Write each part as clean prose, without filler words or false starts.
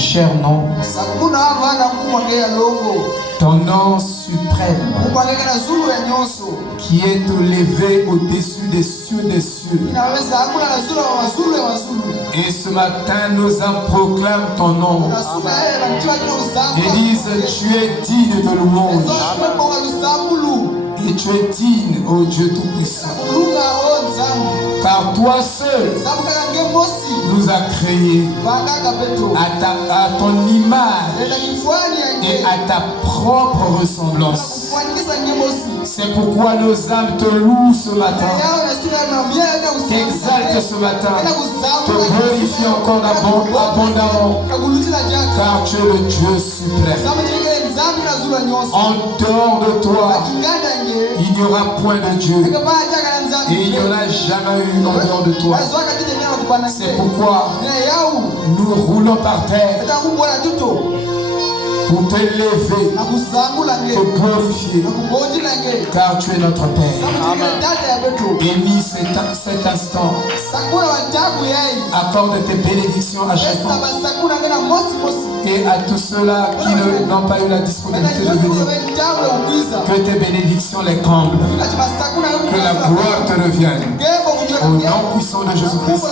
cher nom, ton nom suprême, qui est élevé au-dessus des cieux des cieux. Et ce matin, nos âmes proclament ton nom et disent, tu es digne de louange. Et tu es digne, ô Dieu Tout-Puissant. Car toi seul nous as créés à ton image et à ta propre ressemblance. C'est pourquoi nos âmes te louent ce matin, t'exaltent ce matin, te glorifient encore abondamment, car tu es le Dieu suprême. En dehors de toi, il n'y aura point de Dieu. Et il n'y en a jamais eu en dehors de toi. C'est pourquoi nous roulons par terre pour t'élever, te glorifier, car tu es notre Père. Bénis cet instant. Accorde tes bénédictions à chacun. Et à tous ceux-là qui n'ont pas eu la disponibilité de venir, que tes bénédictions les comblent. Que la gloire te revienne. Au nom puissant de Jésus-Christ,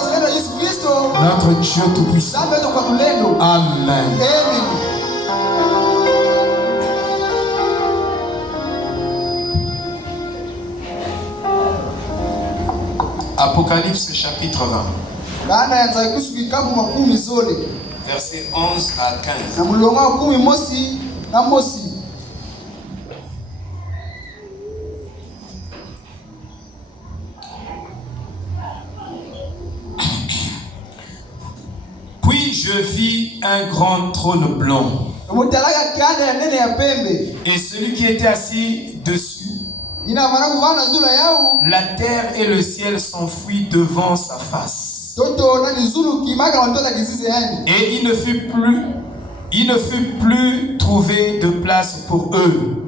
notre Dieu Tout-Puissant. Amen. Apocalypse chapitre 20. Versets 11 à 15. Puis je vis un grand trône blanc. Et celui qui était assis dessus, la terre et le ciel s'enfuient devant sa face. Et il ne fut plus trouvé de place pour eux.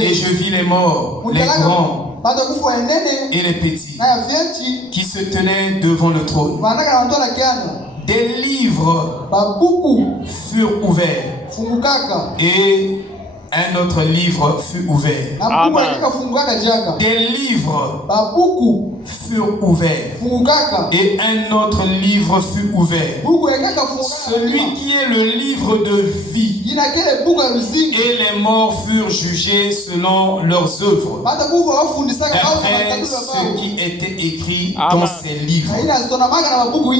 Et je vis les morts, les grands et les petits, qui se tenaient devant le trône. Des livres furent ouverts. Et un autre livre fut ouvert. Amen. Des livres furent ouverts. Et un autre livre fut ouvert. Celui qui est le livre de vie. Et les morts furent jugés selon leurs œuvres, d'après ce qui était écrit dans ces livres.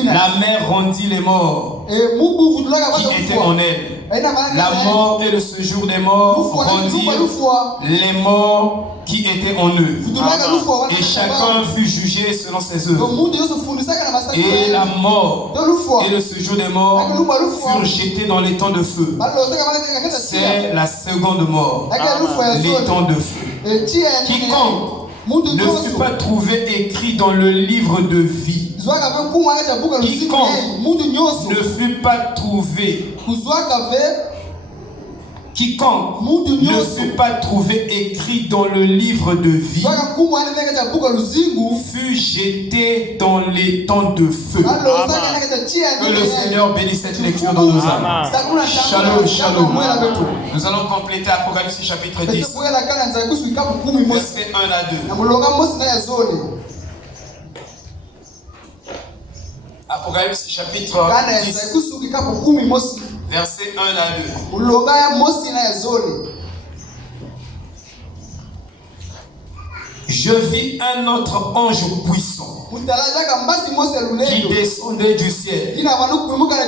La mer rendit les morts qui étaient en elle. La mort et le séjour des morts rendirent les morts qui étaient en eux. Amen. Et chacun fut jugé selon ses œuvres. Et la mort et le séjour des morts furent jetés dans les temps de feu. C'est la seconde mort, les temps de feu. Quiconque ne fut pas trouvé écrit dans le livre de vie, quiconque ne fut pas trouvé, quiconque ne fut pas trouvé écrit dans le livre de vie fut jeté dans les temps de feu. Amen. Que le Seigneur bénisse cette lecture dans nos âmes. Shalom, shalom. Nous allons compléter Apocalypse chapitre 10, versets 1 à 2. Apocalypse chapitre 10, versets 1 à 2. Je vis un autre ange puissant qui descendait du ciel,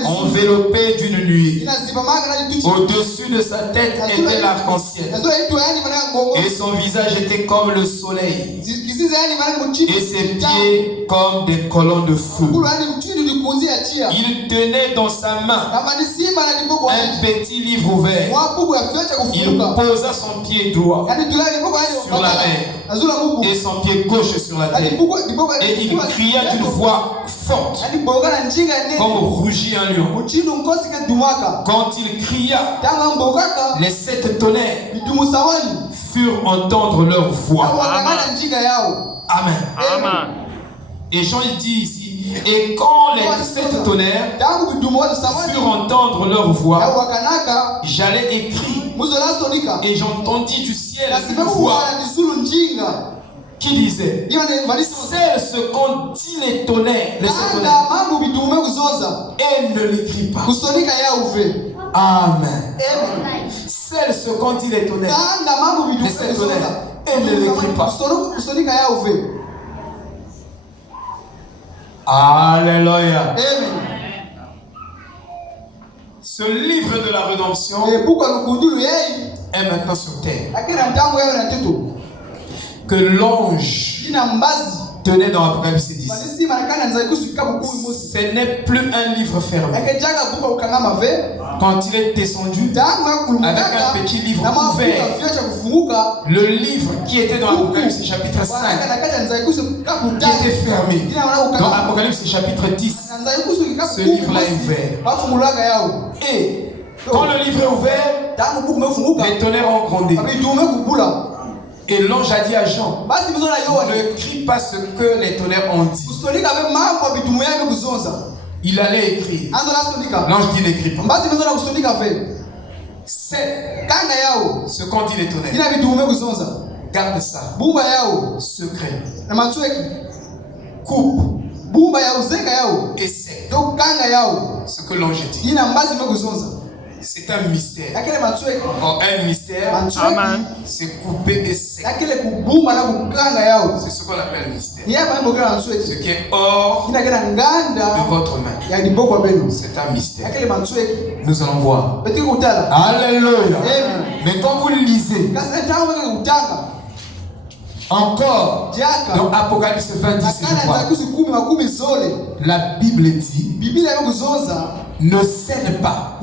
enveloppé d'une nuée. Au-dessus de sa tête était l'arc-en-ciel, et son visage était comme le soleil, et ses pieds comme des colonnes de feu. Il tenait dans sa main un petit livre ouvert. Il posa son pied droit sur la mer et son pied gauche sur la terre. Et il cria d'une voix forte, comme rugit un lion. Quand il cria, les 7 tonnerres furent entendre leur voix. Amen. Amen. Et Jean il dit ici, Et quand les 7 tonnerres furent entendre leur voix, j'allais écrire. Et j'entendis du ciel une voix qui disait, celle ce qu'ont dit les tonnerres, et ne l'écrit pas. Amen. Celle ce qu'ont dit les tonnerres, et ne l'écrit pas. Alléluia. Ce livre de la rédemption est maintenant sur terre. Que l'ange tenait dans Apocalypse 10. Ce n'est plus un livre fermé. Quand il est descendu avec un petit livre ouvert, le livre qui était dans Apocalypse chapitre 5 qui était fermé. Dans Apocalypse chapitre 10, ce livre-là est ouvert. Et quand le livre est ouvert, les tonnerres ont grondé. Et l'ange a dit à Jean, ne crie pas ce que les tonnerres ont dit. Il allait écrire. L'ange dit n'écris pas. C'est ce qu'ont dit les tonnerres. Garde ça. Secret. Coupe. Et c'est ce que l'ange dit. C'est un mystère. Un mystère, c'est coupé et sec. C'est ce qu'on appelle mystère. Ce qui est hors de votre main. C'est un mystère. Nous allons voir. Alléluia. Mais quand vous lisez encore dans Apocalypse 20, la Bible dit, ne scelle pas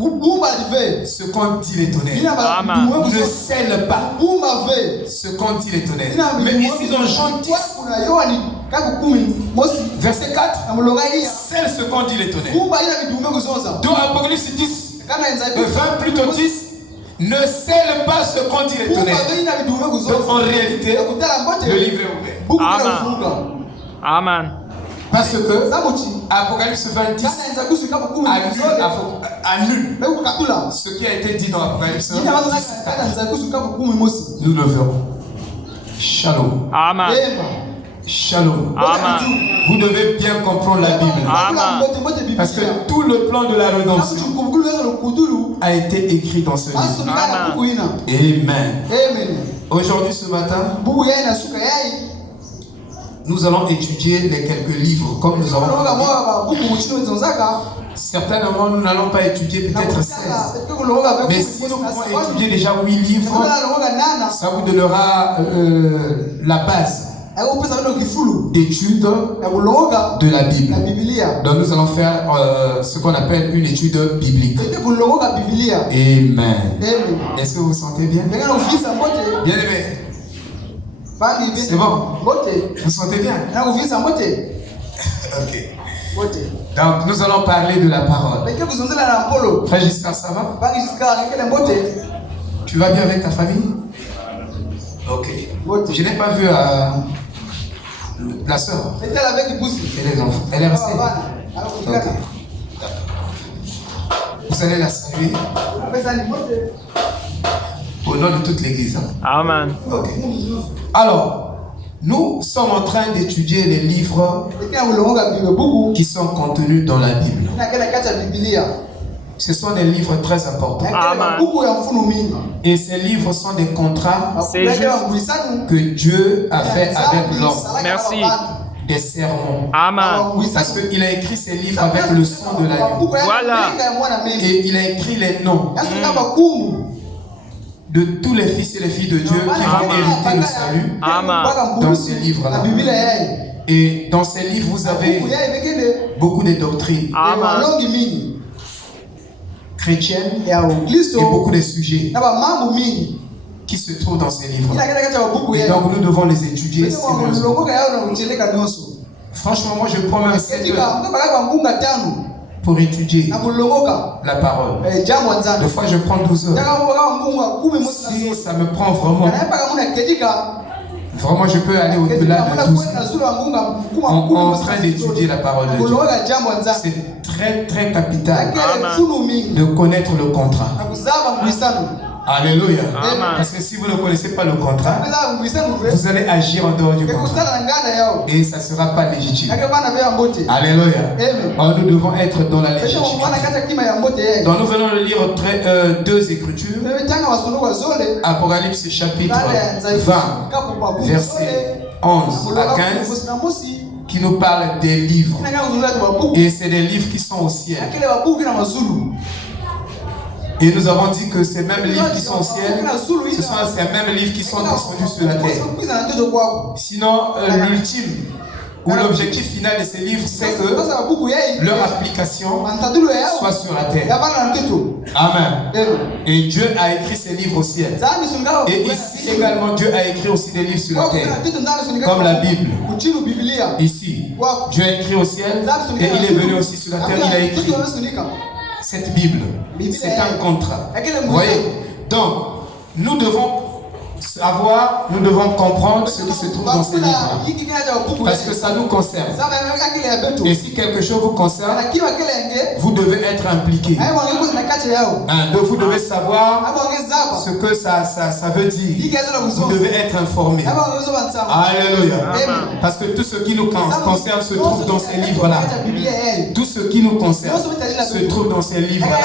ce qu'ont dit les tonnerres. Ne scelle pas ce qu'ont dit les tonnerres. Mais ici dans Jean 10, verset 4, scelle ce qu'ont dit les tonnerres. Dans Apocalypse 10, 20 plutôt 10, ne scelle pas ce qu'ont dit les tonnerres. Donc en réalité, le livre est ouvert. Amen. Parce que Apocalypse 20 annule ce qui a été dit dans Apocalypse 10. Nous le verrons. Shalom. Amen. Shalom. Amen. Vous devez bien comprendre la Bible. Amen. Parce que tout le plan de la rédemption a été écrit dans ce livre. Amen. Aujourd'hui, ce matin, nous allons étudier les quelques livres comme nous avons fait. Certainement, nous n'allons pas étudier peut-être 16. Mais si nous pouvons étudier déjà 8 livres, ça vous donnera la base d'étude de la Bible. Donc nous allons faire ce qu'on appelle une étude biblique. Amen. Est-ce que vous vous sentez bien? Bien aimé. C'est bon? Vous vous sentez bien? Ok. Donc nous allons parler de la parole. Frère Giscard, ça va? Tu vas bien avec ta famille? Ok. Je n'ai pas vu la soeur. Et les enfants. Elle est restée. Ok. Vous allez la saluer au nom de toute l'église. Amen. Ok. Alors, nous sommes en train d'étudier les livres qui sont contenus dans la Bible. Ce sont des livres très importants. Amen. Et ces livres sont des contrats juste. que Dieu a fait avec l'homme. Merci. Des sermons. Amen. Parce qu'il a écrit ces livres avec le sang de l'agneau. Voilà. Et il a écrit les noms de tous les fils et les filles de Dieu qui vont hériter le salut. Amen. Dans ces livres-là. Et dans ces livres, vous avez beaucoup de doctrines Amen. chrétiennes et beaucoup de sujets qui se trouvent dans ces livres-là. Et donc nous devons les étudier sérieusement. Franchement, moi je prends même 7 heures pour étudier la parole. Des fois je prends 12 heures. Si ça me prend vraiment Vraiment, je peux aller au-delà de tout ça. En train d'étudier la parole de Dieu. C'est très, très capital de connaître le contrat. Alléluia. Parce que si vous ne connaissez pas le contrat, vous allez agir en dehors du contrat. Et ça ne sera pas légitime. Alléluia. Alors nous devons être dans la légitimité. Donc nous venons de lire deux écritures. Apocalypse chapitre 20, versets 11 à 15, qui nous parlent des livres. Et c'est des livres qui sont au ciel. Et nous avons dit que ces mêmes livres qui sont au ciel, ce sont ces mêmes livres qui sont descendus sur la terre. Sinon, l'ultime ou l'objectif final de ces livres, c'est que leur application soit sur la terre. Amen. Et Dieu a écrit ces livres au ciel. Et ici également, Dieu a écrit aussi des livres sur la terre, comme la Bible. Ici, Dieu a écrit au ciel et il est venu aussi sur la terre, il a écrit cette Bible. C'est un contrat. Vous voyez? Donc, nous devons savoir, nous devons comprendre ce qui se trouve dans ces livres. Parce que ça nous concerne. Et si quelque chose vous concerne, vous devez être impliqué. Donc vous devez savoir ce que ça veut dire. Vous devez être informé. Alléluia. Parce que tout ce qui nous concerne se trouve dans ces livres-là. Tout ce qui nous concerne se trouve dans ces livres-là.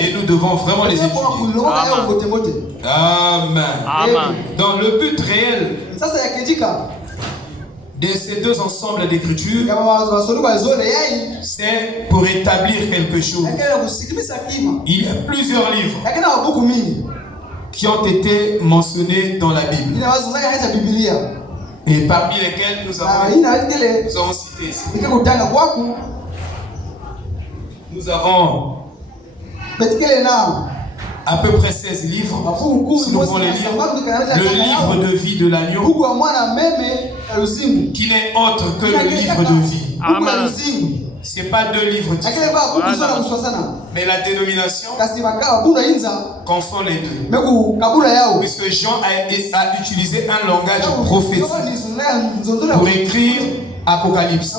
Et nous devons vraiment les étudier. Amen. Donc le but réel de ces deux ensembles d'écritures, c'est pour établir quelque chose. Il y a plusieurs livres qui ont été mentionnés dans la Bible. Et parmi lesquels nous avons cité ici. Nous avons à peu près 16 livres. Si nous voulons les lire, le livre de vie de l'agneau, qui n'est autre que le livre de vie. Amen. Ce n'est pas deux livres différents. Mais la dénomination confond les deux. Puisque Jean a utilisé un langage prophétique pour écrire Apocalypse.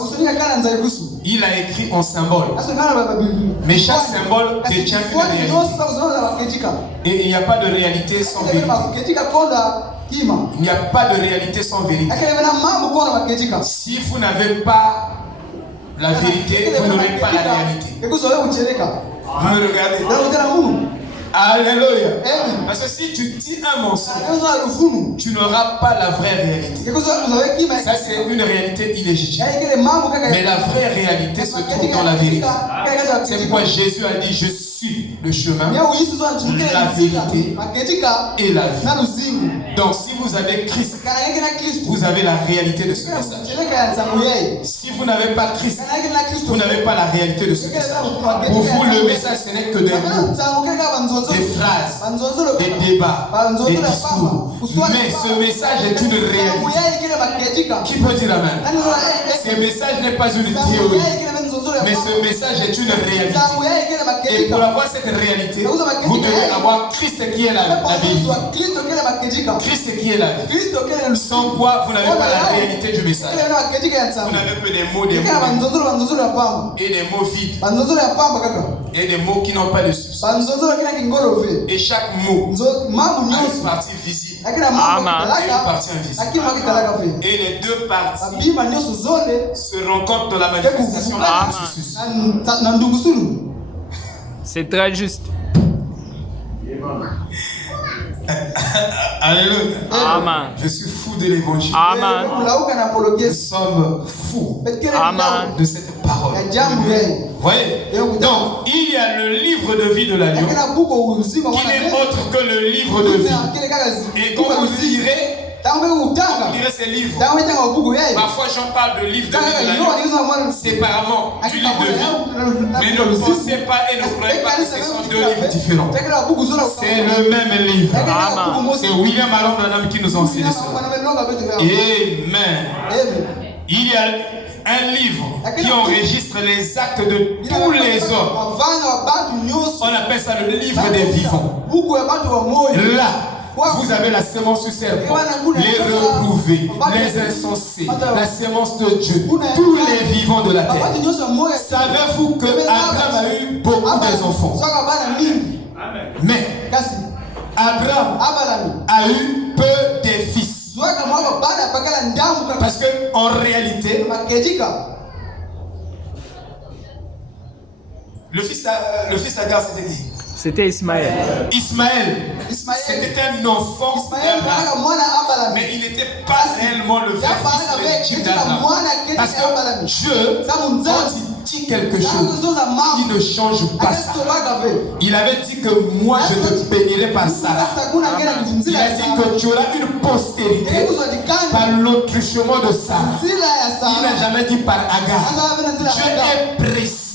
Il a écrit en symbole. Mais chaque symbole détient une réalité. Et il n'y a pas de réalité sans vérité. Il n'y a pas de réalité sans vérité. Si vous n'avez pas la vérité, vous n'aurez pas la réalité. Vous me regardez. Alléluia. Parce que si tu dis un mensonge, tu n'auras pas la vraie réalité. Ça, c'est une réalité illégitime. Mais la vraie réalité se trouve dans la vérité. C'est pourquoi Jésus a dit: je suis le chemin, la vérité et la vie. Donc si vous avez Christ, vous avez la réalité de ce message. Si vous n'avez pas Christ, vous n'avez pas la réalité de ce message. Pour vous, le message, ce n'est que des mots, des phrases, des débats, des discours. Mais ce message est une réalité. Qui peut dire amen? Ce message n'est pas une théorie, mais ce message est une réalité. Et pour avoir cette réalité, vous devez avoir Christ qui est la vérité. Christ qui est la vie. Sans quoi vous n'avez pas la réalité du message. Vous n'avez que des mots, et des mots vides. Et des mots qui n'ont pas de substance. Et chaque mot a une partie visible et une partie invisible. Et les deux parties se rencontrent dans la manifestation de la Jésus. C'est très juste. Alléluia. Amen. Je suis fou de l'évangile. Amen. Nous sommes fous Amen. de cette parole. Vous voyez? Donc, il y a le livre de vie de l'agneau, qui n'est autre que le livre de vie. Et quand vous lirez ces livres, parfois j'en parle de livre de vie de l'agneau séparément du livre de vie. Mais ne pensez pas et ne croyez pas que ce sont deux livres différents. C'est le même livre. C'est William Aron Branham qui nous enseigne cela. Amen. Il y a un livre qui enregistre les actes de tous les hommes. On appelle ça le livre des vivants. Là, vous avez la sémence du serpent, les reprouvés, les insensés, la sémence de Dieu, tous les vivants de la terre. Savez-vous que Abraham a eu beaucoup d'enfants? Mais Abraham a eu peu de fils. Parce qu'en réalité, le fils d'Agar, c'était qui? C'était Ismaël. Ismaël, c'était un enfant d'Abraham. Mais il n'était pas réellement le vrai fils légitime d'Abraham. Parce que Dieu, quand il dit quelque chose, il ne change pas ça. Il avait dit que moi je te bénirai par Sarah. Il a dit que tu auras une postérité par l'autruchement de Sarah. Il n'a jamais dit par Agar. Dieu est précis.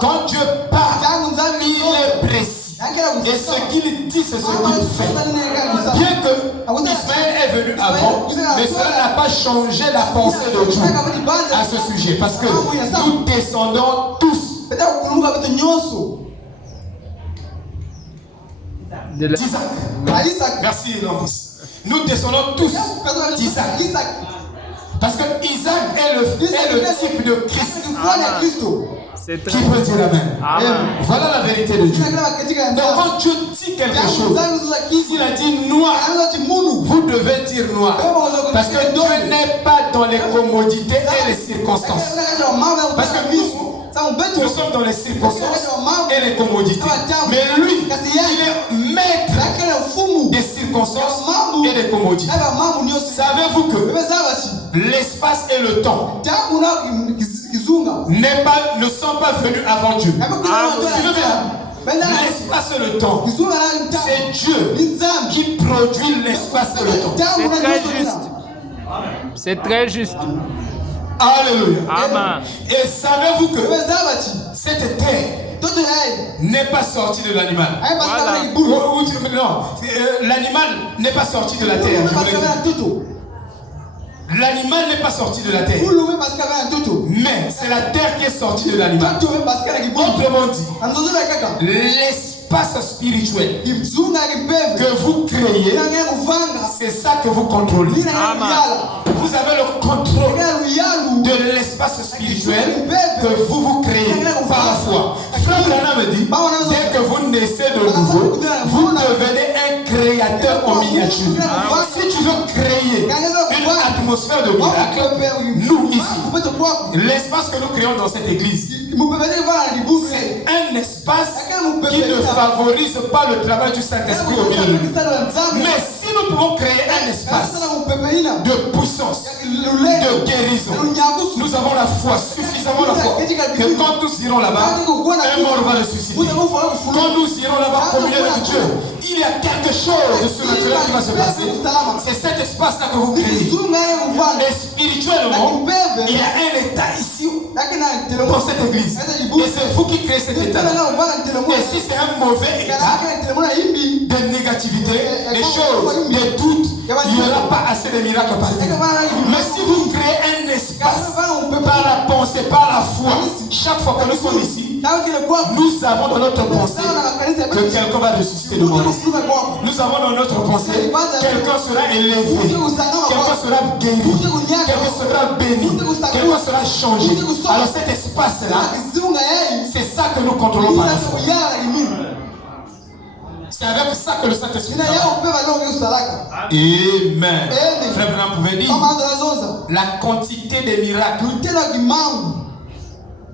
Quand Dieu parle, il est précis. Et ce qu'il dit, c'est ce qu'il fait. Bien que Ismaël est venu avant, mais cela n'a pas changé la pensée de Dieu à ce sujet. Parce que nous descendons tous d'Isaac. Merci, Lambis. Nous descendons tous d'Isaac. Parce que Isaac est le type de Christ. Qui peut dire Amen? Voilà la vérité de Dieu. Donc quand Dieu dit quelque chose, s'il a dit noir, vous devez dire noir. Parce que Dieu n'est pas dans les commodités et les circonstances. Parce que nous sommes dans les circonstances et les commodités. Mais lui, il est maître des circonstances et des commodités. Savez-vous que l'espace et le temps ne sont pas venus avant Dieu? L'espace et le temps, c'est Dieu qui produit l'espace et le temps. C'est très juste. C'est très juste. Alléluia. Amen. Et savez-vous que cette terre n'est pas sortie de l'animal? Voilà. Non, l'animal n'est pas sorti de la terre. L'animal n'est pas sorti de la terre. Mais c'est la terre qui est sortie de l'animal. Autrement dit, l'espace spirituel que vous créez, c'est ça que vous contrôlez. Vous avez le contrôle de l'espace spirituel que vous créez par la foi. Frère Branham me dit, dès que vous naissez de nouveau, vous devenez un créateur en miniature. Si tu veux créer une atmosphère de miracle, nous ici, l'espace que nous créons dans cette église, c'est un espace qui ne favorise pas le travail du Saint-Esprit au milieu de nous. Mais si nous pouvons créer un espace de puissance, de guérison, nous avons la foi, suffisamment la foi, que quand nous irons là-bas, un mort va ressusciter. Quand nous irons là-bas communier avec Dieu, il y a quelque chose de surnaturel qui va se passer. C'est cet espace-là que vous créez. Et spirituellement, il y a un état ici dans cette église. Et c'est vous qui créez cet état. Et si c'est un mauvais état de négativité, des choses, des doutes, il n'y aura pas assez de miracles partout. Mais si vous créez un espace par la pensée, par la foi, chaque fois que nous sommes ici, nous avons dans notre pensée que quelqu'un va ressusciter de mort. Nous avons dans notre pensée quelqu'un sera élevé, quelqu'un sera guéri, quelqu'un sera béni, quelqu'un sera changé. Alors cet espace-là, c'est ça que nous contrôlons par la foi. C'est avec ça que le Saint-Esprit Amen. Frère Branham pouvait dire la quantité des miracles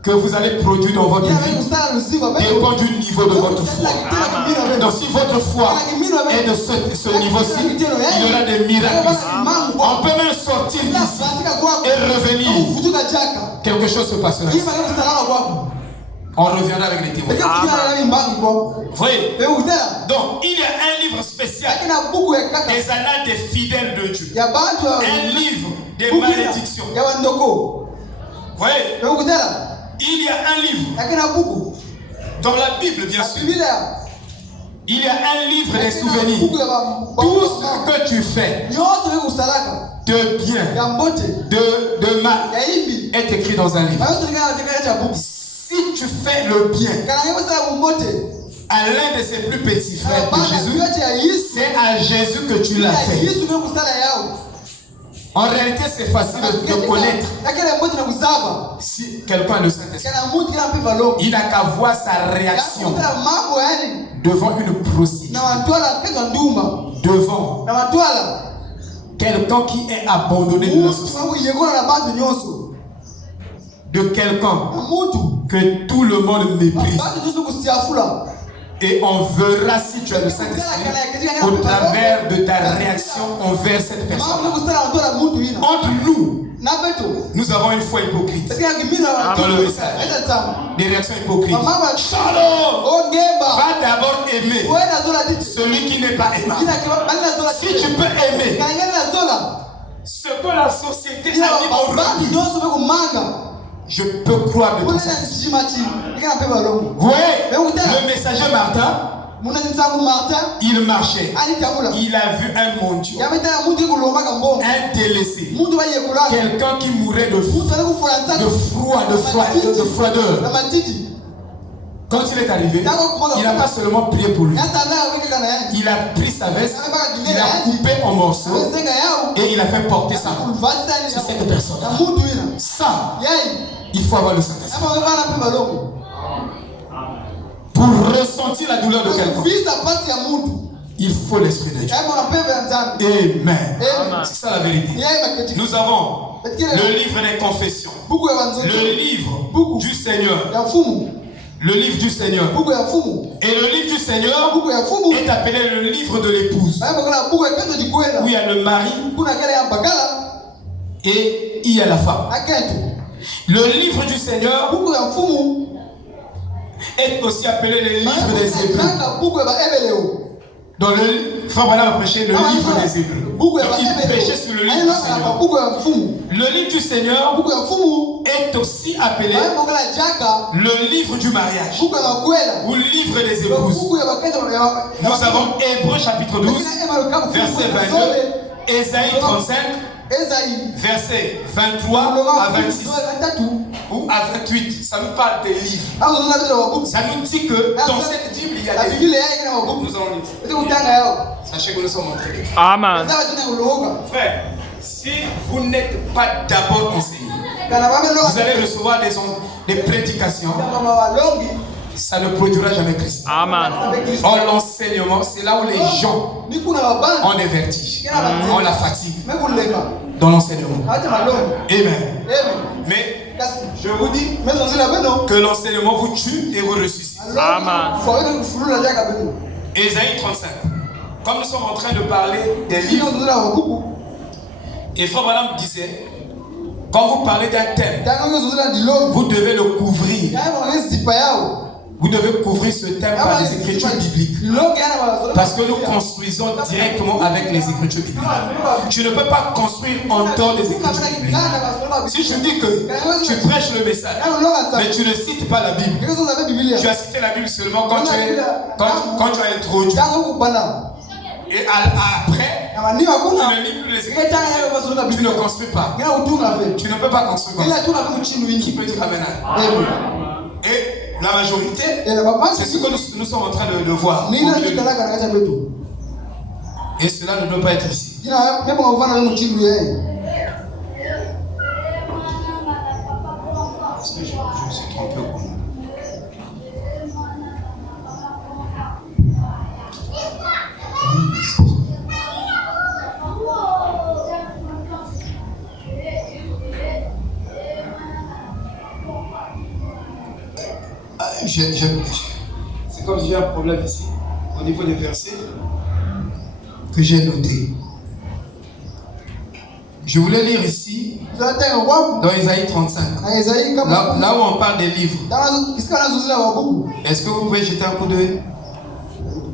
que vous allez produire dans votre vie dépend du niveau de votre foi. Donc si votre foi est de ce niveau-ci, il y aura des miracles ici. On peut même sortir d'ici et revenir. Quelque chose se passera ici. On reviendra avec les témoins. Voyez. Donc il y a un livre spécial des annales des fidèles de Dieu. Un livre des malédictions. Voyez. Il y a un livre dans la Bible, bien sûr. Il y a un livre des souvenirs. Tout ce que tu fais de bien, de mal, est écrit dans un livre. Si tu fais le bien, à l'un de ses plus petits frères de Jésus, c'est à Jésus que tu l'as fait. En réalité, c'est facile de connaître. Si quelqu'un a le Saint-Esprit, il n'a qu'à voir sa réaction devant une prostituée, devant quelqu'un qui est abandonné de la société, de quelqu'un que tout le monde méprise. Et on verra si tu as le Saint-Esprit au travers de ta réaction envers cette personne. Entre nous, nous avons une foi hypocrite dans le message. Des réactions hypocrites. Shalom va d'abord aimer celui qui n'est pas aimable. Si tu peux aimer ce que la société a dit aujourd'hui, je peux croire de tout ça. Vous voyez, le messager Martin, il marchait. Il a vu un mendiant, un délaissé, quelqu'un qui mourait de froideur. Quand il est arrivé, il n'a pas seulement prié pour lui. Il a pris sa veste, il a coupé en morceaux et il a fait porter sa main sur cette personne. Ça, il faut avoir le Saint-Esprit pour ressentir la douleur de quelqu'un. Il faut l'Esprit de Dieu. Amen. C'est ça la vérité. Nous avons le livre des confessions, le livre du Seigneur. Le livre du Seigneur. Et le livre du Seigneur est appelé le livre de l'épouse, où il y a le mari et il y a la femme. Le livre du Seigneur est aussi appelé le livre des Hébreux. Dans le frère Branham a prêché le livre des Hébreux. Donc il prêchait sur le livre du Seigneur. Le livre du Seigneur est aussi appelé le livre du mariage ou le livre des épouses. Nous avons Hébreux chapitre 12, verset 22, Ésaïe 35, verset 23 à 26 ou à 28. Ça nous parle des livres. Ça nous dit que dans cette Bible, il y a des livres. Nous allons lire. Sachez que nous sommes en train de lire. Amen. Frère, si vous n'êtes pas d'abord enseigné, vous allez recevoir des prédications. Ça ne produira jamais Christ. Amen. Or, l'enseignement, c'est là où les gens ont des vertiges, ont la fatigue dans l'enseignement. Amen. Mais je vous dis que l'enseignement vous tue et vous ressuscite. Amen. Ésaïe 35. Comme nous sommes en train de parler des livres, et Frère Branham disait, quand vous parlez d'un thème, vous devez le couvrir. Vous devez couvrir ce thème par les écritures bibliques. Parce que nous construisons directement avec les écritures bibliques. Tu ne peux pas construire en dehors des écritures bibliques. Si je dis que tu prêches le message, mais tu ne cites pas la Bible, tu as cité la Bible seulement quand tu as introduit. Et après, tu ne lis plus les écritures. Tu ne construis pas. Tu ne peux pas construire comme ça. Qui peut dire Amen? Et la majorité, c'est ce que nous sommes en train de voir. Et cela ne doit pas être ici. Est-ce que je me suis trompé ou quoi? C'est comme si j'ai un problème ici, au niveau des versets que j'ai noté. Je voulais lire ici, dans Ésaïe 35, là où on parle des livres. Est-ce que vous pouvez jeter un coup d'œil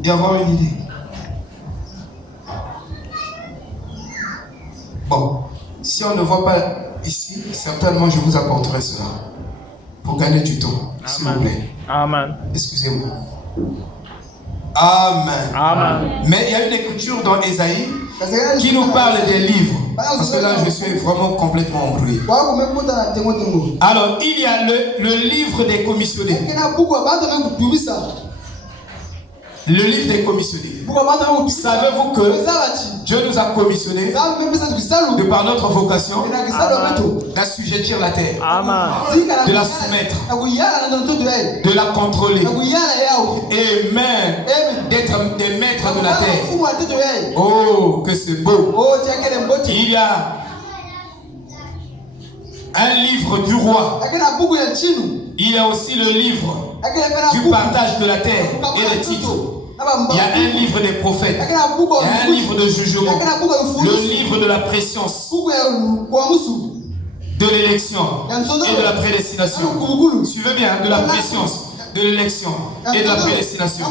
et avoir une idée? Bon, si on ne voit pas ici, certainement je vous apporterai cela pour gagner du temps, s'il vous plaît. Amen. Excusez-moi. Amen. Amen. Mais il y a une écriture dans Ésaïe qui nous parle des livres. Parce que là, je suis vraiment complètement embrouillé. Alors, il y a le livre des commissionnaires. Le livre des commissionnés. Savez-vous que Dieu nous a commissionnés de par notre vocation d'assujettir la terre, de la soumettre, de la contrôler et même d'être des maîtres de la terre. Oh, que c'est beau! Il y a un livre du roi. Il y a aussi le livre du partage de la terre et des titres. Il y a un livre des prophètes. Il y a un livre de jugement. Le livre de la préscience, de l'élection et de la prédestination. Suivez bien, de la préscience, de l'élection et de la prédestination.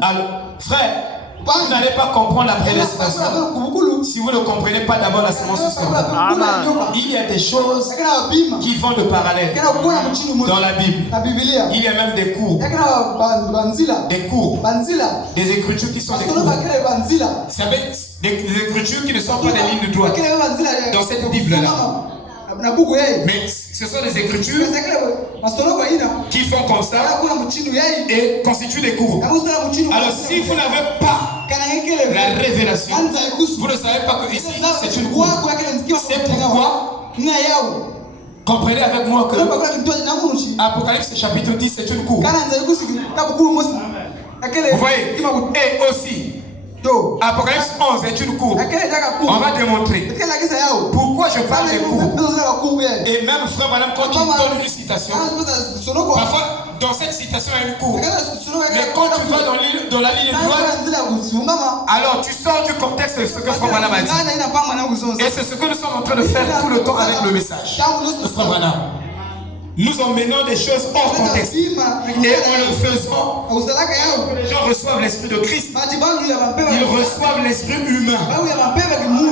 Alors, frère, vous n'allez pas comprendre la prédestination si vous ne comprenez pas d'abord la sémence du serment. Il y a des choses qui vont de parallèle dans la Bible. Il y a même des cours, des écritures qui sont des cours. Vous savez, des écritures qui ne sont pas des lignes de droite dans cette Bible-là. Mais ce sont des écritures qui font comme ça et constituent des cours. Alors si vous n'avez pas la révélation, vous ne savez pas que ici c'est une cour. C'est pourquoi, comprenez avec moi que Apocalypse chapitre 10 c'est une cour. Vous voyez? Et aussi Apocalypse 11 est une cour. On va démontrer pourquoi je parle des cours. Et même frère Madame, quand il donne une citation, parfois dans cette citation il y a une cour. Mais quand tu vas dans la ligne droite, alors tu sors du contexte de ce que frère Madame a dit. Et c'est ce que nous sommes en train de faire tout le temps avec le message de frère Madame. Nous emmenons des choses hors contexte. Et en le faisant, les gens reçoivent l'esprit de Christ. Ils reçoivent l'esprit humain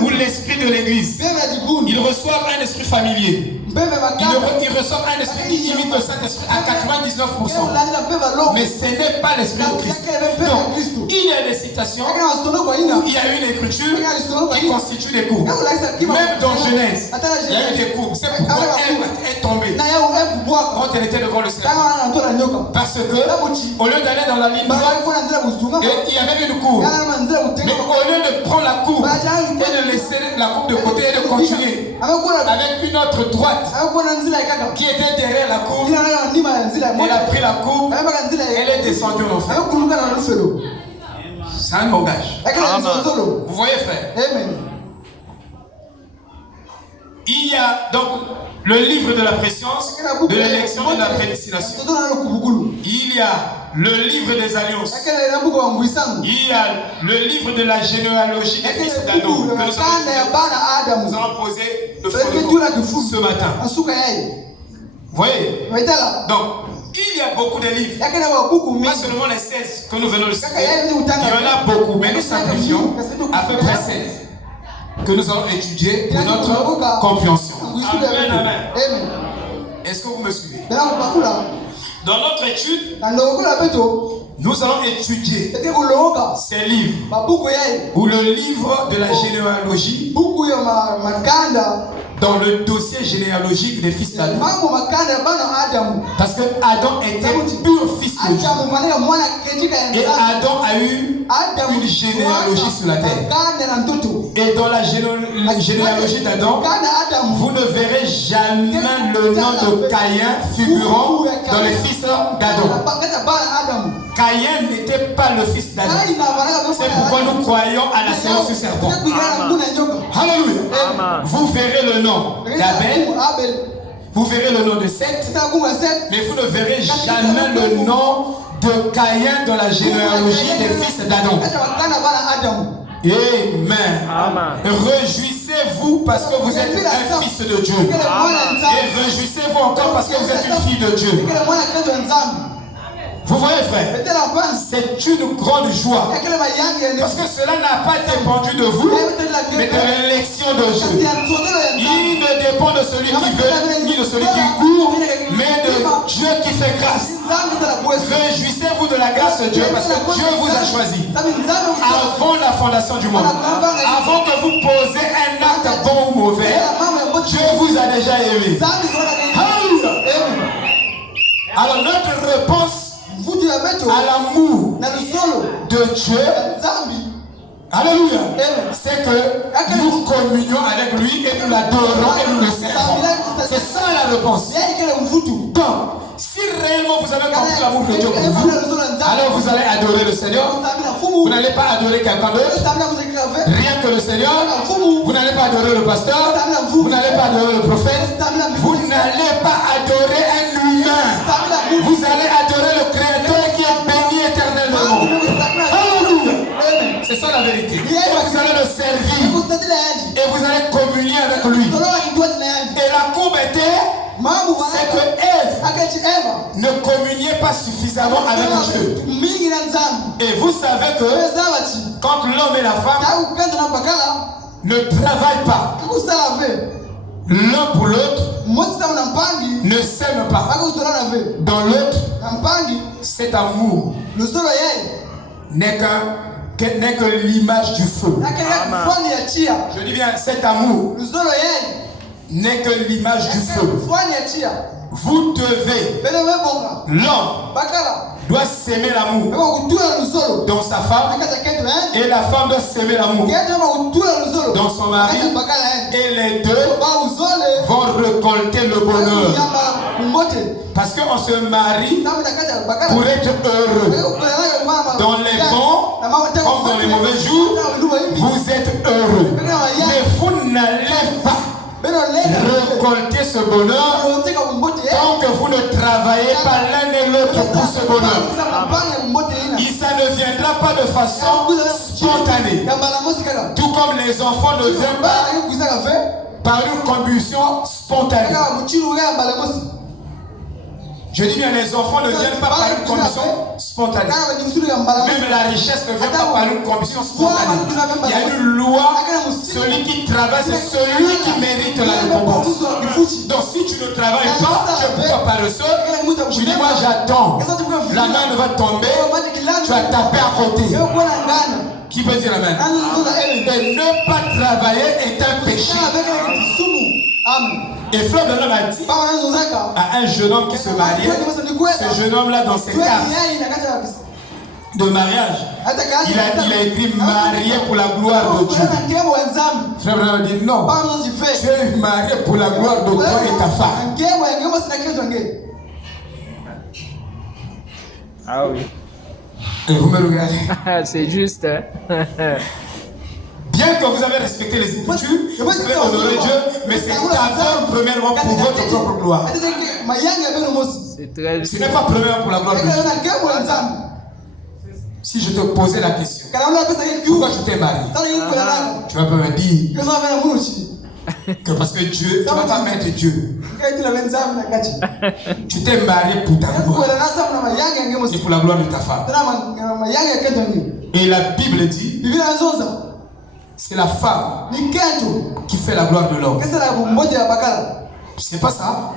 ou l'esprit de l'église. Ils reçoivent un esprit familier. Ils reçoivent un esprit qui imite le Saint-Esprit à 99%. Mais ce n'est pas l'esprit de Christ. Donc, il y a des citations où il y a une écriture qui constitue des cours. Même dans Genèse, il y a eu des cours. C'est pourquoi elle est tombée quand elle était devant le Seigneur. Parce que, au lieu d'aller dans la ligne droite, il y avait une cour. Mais au lieu de prendre la cour et de laisser la cour de côté et de continuer avec une autre droite qui était derrière la cour, elle a pris la cour, elle est descendue en enfer. C'est un langage. Vous voyez, frère? Il y a donc le livre de la préscience, de l'élection et de la prédestination. Il y a le livre des alliances. Il y a le livre de la généalogie des fils d'Adam que nous allons poser le fondement ce matin. Vous voyez? Donc, il y a beaucoup de livres. Pas seulement les 16 que nous venons de citer. Il y en a beaucoup, mais nous simplifions à peu près 16 que nous allons étudier pour notre compréhension. Amen, amen. Est-ce que vous me suivez? Dans notre étude, nous allons étudier ces livres ou le livre de la généalogie dans le dossier généalogique des fils d'Adam. Parce que Adam était pur fils de Dieu. Et Adam a eu une généalogie sur la terre. Et dans la généalogie d'Adam, vous ne verrez jamais le nom de Caïn figurant dans les fils d'Adam. Caïn n'était pas le fils d'Adam. C'est pourquoi nous croyons à la séance du serpent. Alléluia. Vous verrez le nom d'Abel, vous verrez le nom de Seth, mais vous ne verrez jamais le nom de Caïn dans la généalogie des fils d'Adam. Amen. Réjouissez-vous parce que vous êtes un fils de Dieu. Et réjouissez-vous encore parce que vous êtes une fille de Dieu. Vous voyez, frère, c'est une grande joie. Parce que cela n'a pas dépendu de vous, mais de l'élection de Dieu. Il ne dépend de celui qui veut, ni de celui qui court, mais de Dieu qui fait grâce. Réjouissez-vous de la grâce de Dieu parce que Dieu vous a choisi avant la fondation du monde. Avant que vous posiez un acte bon ou mauvais, Dieu vous a déjà aimé. Alors notre réponse à l'amour de Dieu, alléluia, c'est que nous communions avec lui et nous l'adorons et nous le servons. C'est ça la réponse. Donc, si réellement vous avez compris l'amour de Dieu pour vous, alors vous allez adorer le Seigneur. Vous n'allez pas adorer quelqu'un d'autre, rien que le Seigneur. Vous n'allez pas adorer le pasteur, vous n'allez pas adorer le prophète, vous n'allez pas adorer un humain. Vous allez adorer le Créateur qui est béni éternellement. Alléluia. C'est ça la vérité. Et vous allez le servir. Et vous allez communier avec lui. Et la courbe était, c'est que Ève ne communiait pas suffisamment avec Dieu. Et vous savez que quand l'homme et la femme ne travaillent pas l'un pour l'autre, ne s'aiment pas. Dans l'autre, cet amour n'est que l'image du feu. Je dis bien, cet amour n'est que l'image du feu. Vous devez, l'homme doit s'aimer l'amour dans sa femme et la femme doit s'aimer l'amour dans son mari, et les deux vont récolter le bonheur. Parce qu'on se marie pour être heureux. Dans les bons comme dans les mauvais jours, vous êtes heureux. Mais vous n'allez pas récolter ce bonheur tant que vous ne travaillez pas l'un et l'autre pour ce bonheur. Et ça ne viendra pas de façon spontanée. Tout comme les enfants ne viennent pas par une combustion spontanée. Je dis bien, les enfants ne viennent pas par une combustion spontanée. Même la richesse ne vient pas par une combustion spontanée. Il y a une loi, celui qui travaille, c'est celui qui mérite la récompense. Donc si tu ne travailles pas, tu es pourquoi paresseux, tu dis moi j'attends, la main ne va tomber, tu vas taper à côté. Qui peut dire amen? Et ne pas travailler est un péché. Et Fleur de l'homme a dit à un jeune homme qui se mariait, ce jeune homme là dans ses cartes de mariage, il a écrit marié pour la gloire de Dieu. Frère Branham a dit non, tu es marié pour la gloire de toi et ta femme. Ah oui. Et vous me regardez. C'est juste. Hein? Bien que vous avez respecté les Écritures, vous avez honoré Dieu, mais c'est d'abord premièrement pour votre propre gloire. Ce n'est pas premièrement pour la gloire de Dieu. Si je te posais la question, pourquoi tu t'es marié? Tu vas pas me dire que parce que Dieu, tu ne vas pas mettre Dieu. Tu t'es marié pour ta gloire et pour la gloire de ta femme. Et la Bible dit, c'est la femme qui fait la gloire de l'homme. C'est pas ça.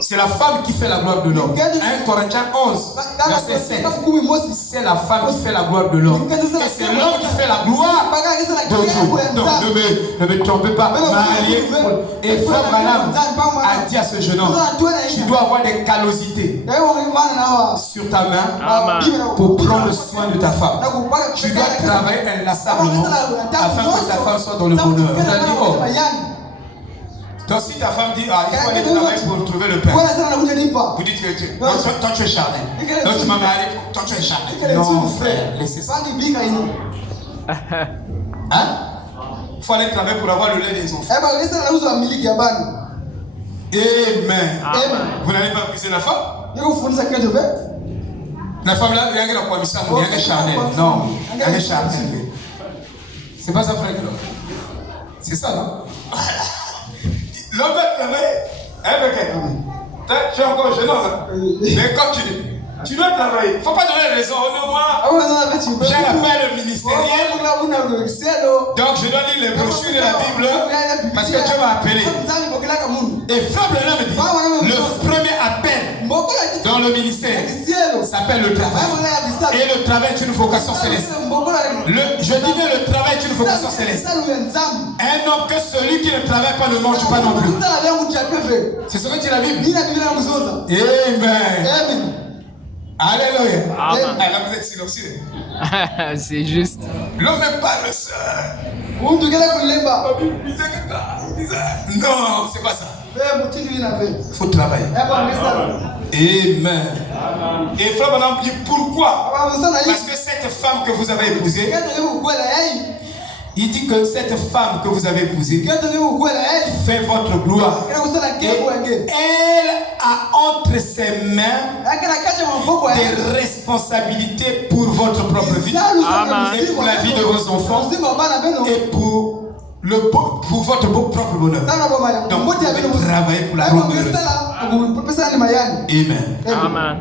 C'est la femme qui fait la gloire de l'homme. 1 Corinthiens 11, verset 7. C'est la femme qui fait la gloire de l'homme. Et c'est l'homme qui fait la gloire de Dieu. Donc ne me trompez pas. Marié. Et Frère Branham a dit à ce jeune homme, tu dois avoir des callosités sur ta main pour prendre soin de ta femme. Tu dois travailler inlassablement afin que ta femme soit dans le bonheur. Vous avez dit, oh. Donc si ta femme dit, ah, il faut aller travailler pour trouver le pain, vous dites que toi tu es charnel. Donc tu m'as marié, toi tu es charnel. Non frère, laissez ça. Hein? Il faut aller travailler pour avoir le lait des enfants. Amen. Vous n'allez pas briser la femme? La femme là, il y a la commission, il y a un charnel. Non, il y a un charnel. C'est pas ça frère. C'est ça non? L'homme va travailler. Tu es encore jeune homme. Mais quand tu dois travailler, il ne faut pas donner raison. Moi, j'ai l'appel ministériel. Donc je dois lire les brochures de la Bible parce que Dieu m'a appelé. Et Frère Branham me dit, le premier appel dans le ministère s'appelle le travail. Et le travail est une vocation céleste. Je dis bien le travail est une vocation céleste. Un homme que celui qui ne travaille pas ne mange pas non plus. C'est ce que dit la Bible. Amen. Alléluia. Amen. Là, vous êtes silencieux. C'est juste. L'homme n'est pas le seul. Non, c'est pas ça. Il faut travailler. Amen. Et frère Branham dit pourquoi? Parce que cette femme que vous avez épousée, il dit que cette femme que vous avez épousée fait votre gloire. Et elle a entre ses mains des responsabilités pour votre propre vie. Et pour la vie de vos enfants. Et pour votre propre bonheur. Donc vous devez travailler pour la rendre heureuse. Amen. Amen.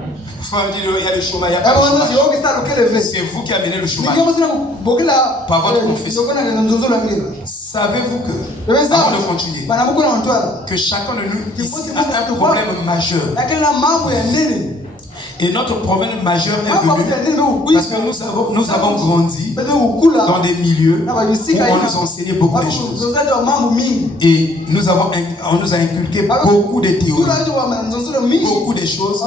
Il y a le chômage, il y a pas le chômage. C'est vous qui amenez le chômage par votre confession. Savez-vous que, avant de continuer, que chacun de nous ici a un problème majeur. Et notre problème majeur est venu parce que nous avons grandi dans des milieux où on nous enseignait beaucoup de choses. Et on nous a inculqué beaucoup de théories, beaucoup de choses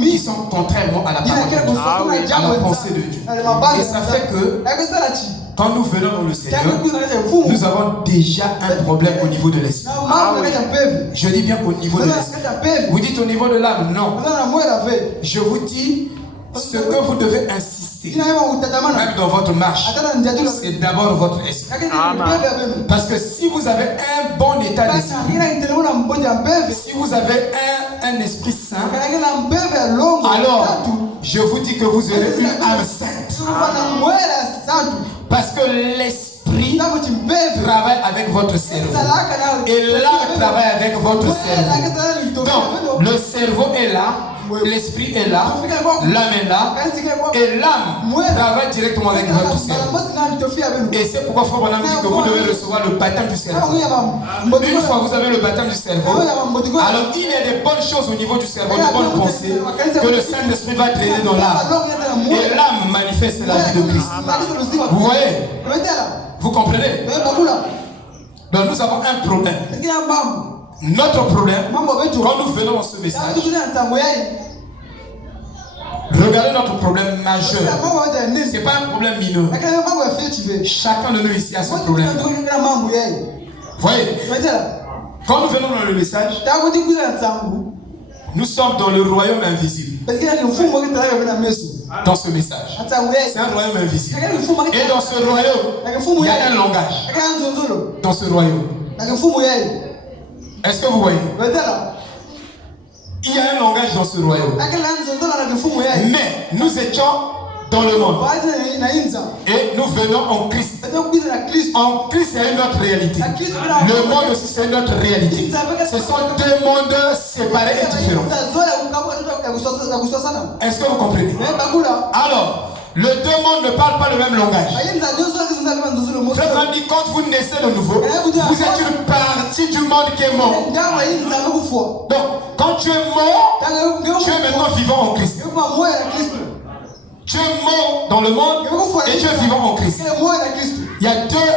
qui sont contrairement à la parole de Dieu, à la pensée de Dieu. Et ça fait que quand nous venons dans le Seigneur, nous avons déjà un problème au niveau de l'esprit. Je dis bien au niveau de l'esprit. Vous dites au niveau de l'âme, non. Je vous dis ce que vous devez insister, même dans votre marche, c'est d'abord votre esprit. Parce que si vous avez un bon état d'esprit, si vous avez un esprit saint, alors je vous dis que vous aurez une âme sainte. Parce que l'esprit travaille avec votre cerveau. Et l'âme travaille avec votre cerveau. Donc, le cerveau est là, l'esprit est là, l'âme est là, et l'âme travaille directement avec votre cerveau. Et c'est pourquoi Frère Branham dit que vous devez recevoir le baptême du cerveau. Une fois que vous avez le baptême du cerveau, alors il y a des bonnes choses au niveau du cerveau, de bonnes pensées, que le Saint-Esprit va traiter dans l'âme. Et l'âme manifeste la vie de Christ. Vous voyez? Vous comprenez? Donc nous avons un problème. Notre problème, quand nous venons dans ce message, regardez notre problème majeur. Ce n'est pas un problème mineur. Chacun de nous ici a ce problème. Vous voyez? Quand nous venons dans le message, nous sommes dans le royaume invisible. Dans ce message, c'est un royaume invisible. Et dans ce royaume, il y a un langage. Dans ce royaume. Est-ce que vous voyez? Il y a un langage dans ce royaume. Mais nous étions dans le monde. Et nous venons en Christ. En Christ, c'est une autre réalité. Le monde aussi, c'est une autre réalité. Ce sont deux mondes séparés et différents. Est-ce que vous comprenez? Alors, les deux mondes ne parlent pas le même langage. Frère Randy, quand vous naissez de nouveau, vous êtes une partie du monde qui est mort. Donc, quand tu es mort, tu es maintenant vivant en Christ. Tu es mort dans le monde et tu es vivant en Christ. Il y a deux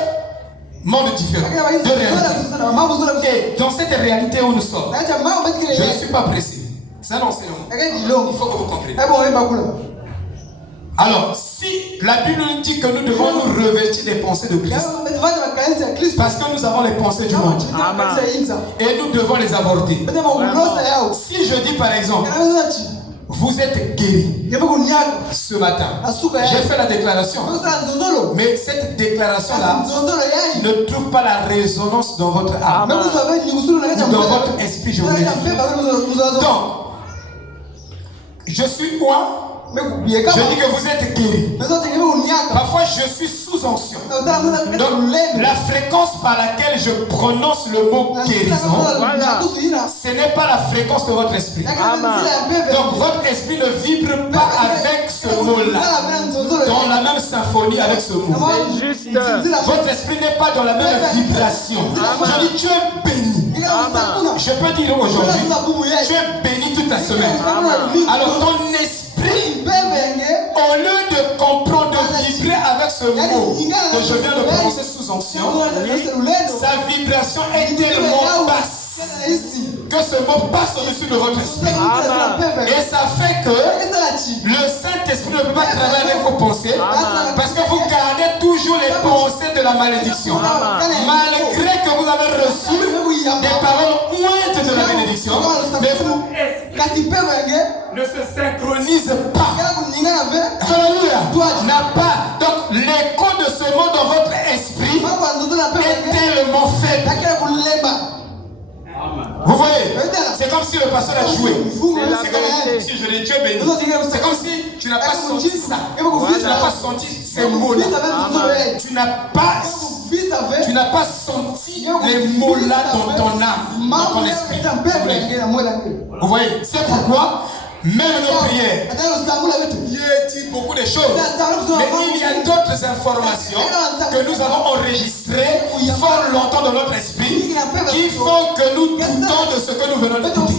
mondes différents, deux réalités. Et dans cette réalité où nous sommes, je ne suis pas pressé. C'est un enseignement. Il faut que vous compreniez. Alors, si la Bible nous dit que nous devons nous revêtir des pensées de Christ, parce que nous avons les pensées du monde, et nous devons les avorter. Si je dis par exemple, vous êtes guéri ce matin, j'ai fait la déclaration, mais cette déclaration-là ne trouve pas la résonance dans votre âme, dans votre esprit, je vous l'ai dit. Donc, je suis moi. Je dis que vous êtes guéri. Parfois je suis sous onction. Donc la fréquence par laquelle je prononce le mot guérison, ce n'est pas la fréquence de votre esprit. Donc votre esprit ne vibre pas avec ce mot-là, dans la même symphonie avec ce mot. Votre esprit n'est pas dans la même vibration. Je dis tu es béni. Je peux dire aujourd'hui, tu es béni toute la semaine. Alors ton esprit, au lieu de comprendre, de vibrer avec ce mot que je viens de prononcer sous onction, sa vibration est tellement basse que ce mot passe au-dessus de votre esprit. Et ça fait que le Saint-Esprit ne peut pas travailler avec vos pensées parce que vous gardez toujours les pensées de la malédiction. Malgré que vous avez reçu des paroles mointes de la bénédiction, mais vous ne se synchronise pas. Alléluia. N'a pas. Donc l'écho de ce mot dans votre esprit est tellement faible. Vous voyez, c'est comme si le pasteur a joué. C'est comme si je l'ai Dieu béni. C'est comme si tu n'as pas senti ça. Tu n'as pas senti ces mots-là. Tu n'as pas senti les mots-là dans ton âme, dans ton esprit. Vous voyez, c'est pourquoi même nos prières, il dit beaucoup de choses, mais il y a d'autres informations que nous avons enregistrées fort longtemps dans notre esprit qui font que nous doutons de ce que nous venons de douter.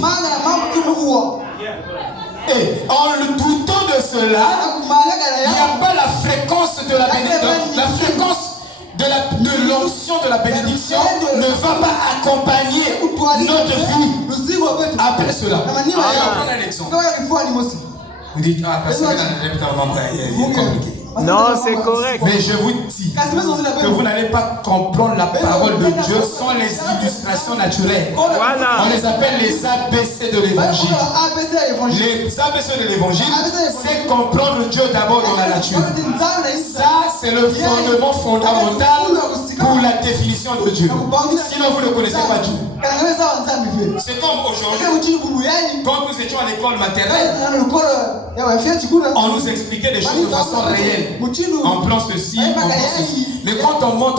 Et en le doutant de cela, il n'y a pas la fréquence de la bénédiction. La fréquence de l'onction de la bénédiction ne va pas accompagner notre vie après cela. On va prendre un exemple. Vous dites, parce que non, c'est correct. Mais je vous dis que vous n'allez pas comprendre la parole de Dieu sans les illustrations naturelles. Voilà. On les appelle les ABC de l'évangile. Les ABC de l'évangile, c'est comprendre Dieu d'abord dans la nature. Ça, c'est le fondement fondamental pour la définition de Dieu. Sinon, vous ne connaissez pas Dieu. C'est comme aujourd'hui, quand nous étions à l'école maternelle, on nous expliquait des choses de façon réelle. On prend ceci, on prend ceci. Mais quand on monte,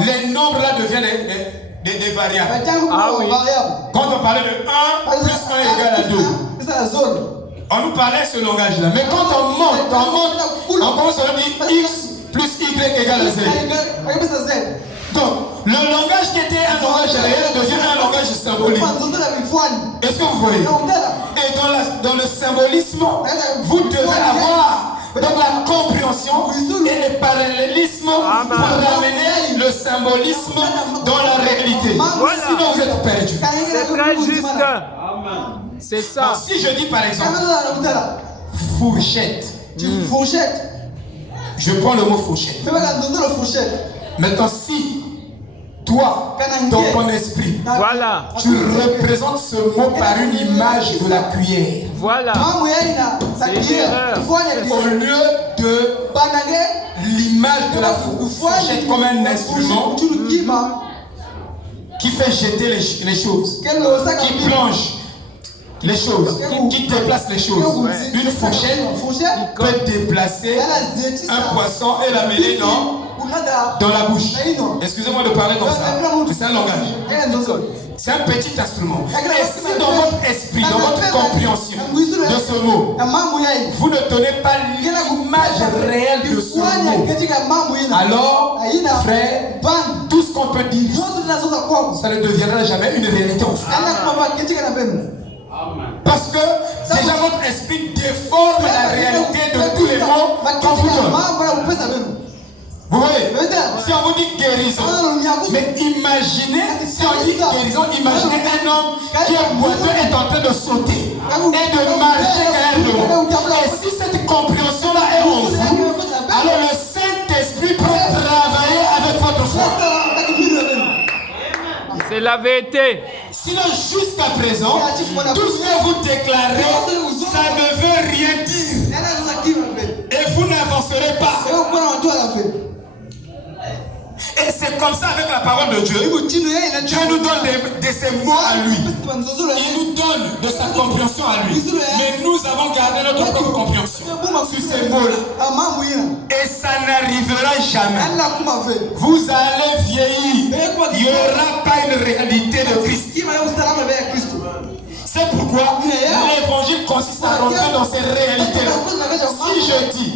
les nombres là deviennent des variables. Ah oui. Quand on parlait de 1 plus 1 égale à 2, on nous parlait ce langage-là. Mais quand on monte, on commence à dire X plus Y égale à Z. Donc, le langage qui était un langage réel devient un langage symbolique. Est-ce que vous voyez? Et dans le symbolisme, vous devez avoir donc la compréhension et le parallélisme pour ramener le symbolisme dans la réalité. Voilà. Sinon, vous êtes perdu. C'est très juste. C'est ça. Donc, si je dis par exemple fourchette, je prends le mot fourchette. Maintenant, si toi, dans ton esprit, voilà, tu représentes ce mot par une image de la cuillère. Voilà. C'est une erreur. Au lieu de l'image de la fourchette comme un instrument qui fait jeter les choses, qui plonge les choses, qui déplace les choses. Une fourchette peut déplacer un poisson et l'amener dans la bouche. Excusez-moi de parler comme ça, mais c'est un langage. C'est un petit instrument. Et si dans votre esprit, dans votre compréhension de ce mot, vous ne donnez pas l'image réelle de ce mot, alors, frère, tout ce qu'on peut dire, ça ne deviendra jamais une réalité en soi. Parce que déjà votre esprit déforme la réalité de tous les mots qu'on vous donne. Vous voyez, si on vous dit guérison, mais imaginez, si on dit guérison, imaginez un homme qui est boiteux est en train de sauter et de marcher derrière le monde. Et si cette compréhension-là est en vous, alors le Saint-Esprit peut travailler avec votre foi. C'est la vérité. Sinon, jusqu'à présent, tout ce que vous déclarez, ça ne veut rien dire. Et vous n'avancerez pas. Et c'est comme ça avec la parole de Dieu. Dieu nous donne de ses mots à lui. Il nous donne de sa compréhension à lui. Mais nous avons gardé notre propre compréhension sur ces mots-là. Et ça n'arrivera jamais. Vous allez vieillir. Il n'y aura pas une réalité de Christ. C'est pourquoi l'évangile consiste à rentrer dans ces réalités-là. Si je dis,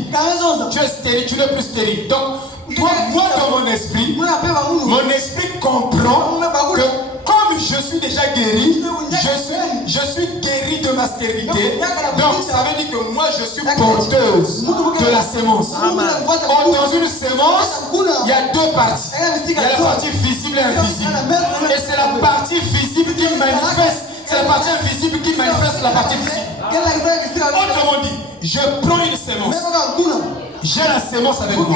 tu es stérile, tu n'es plus stérile. Donc, moi dans mon esprit comprend que comme je suis déjà guéri, je suis guéri de ma stérilité. Donc ça veut dire que moi je suis porteuse de la sémence. Dans une sémence, il y a deux parties. Il y a la partie visible et invisible. Et c'est la partie visible qui manifeste. C'est la partie invisible qui manifeste la partie visible. Autrement dit, je prends une sémence. J'ai la sémence avec moi.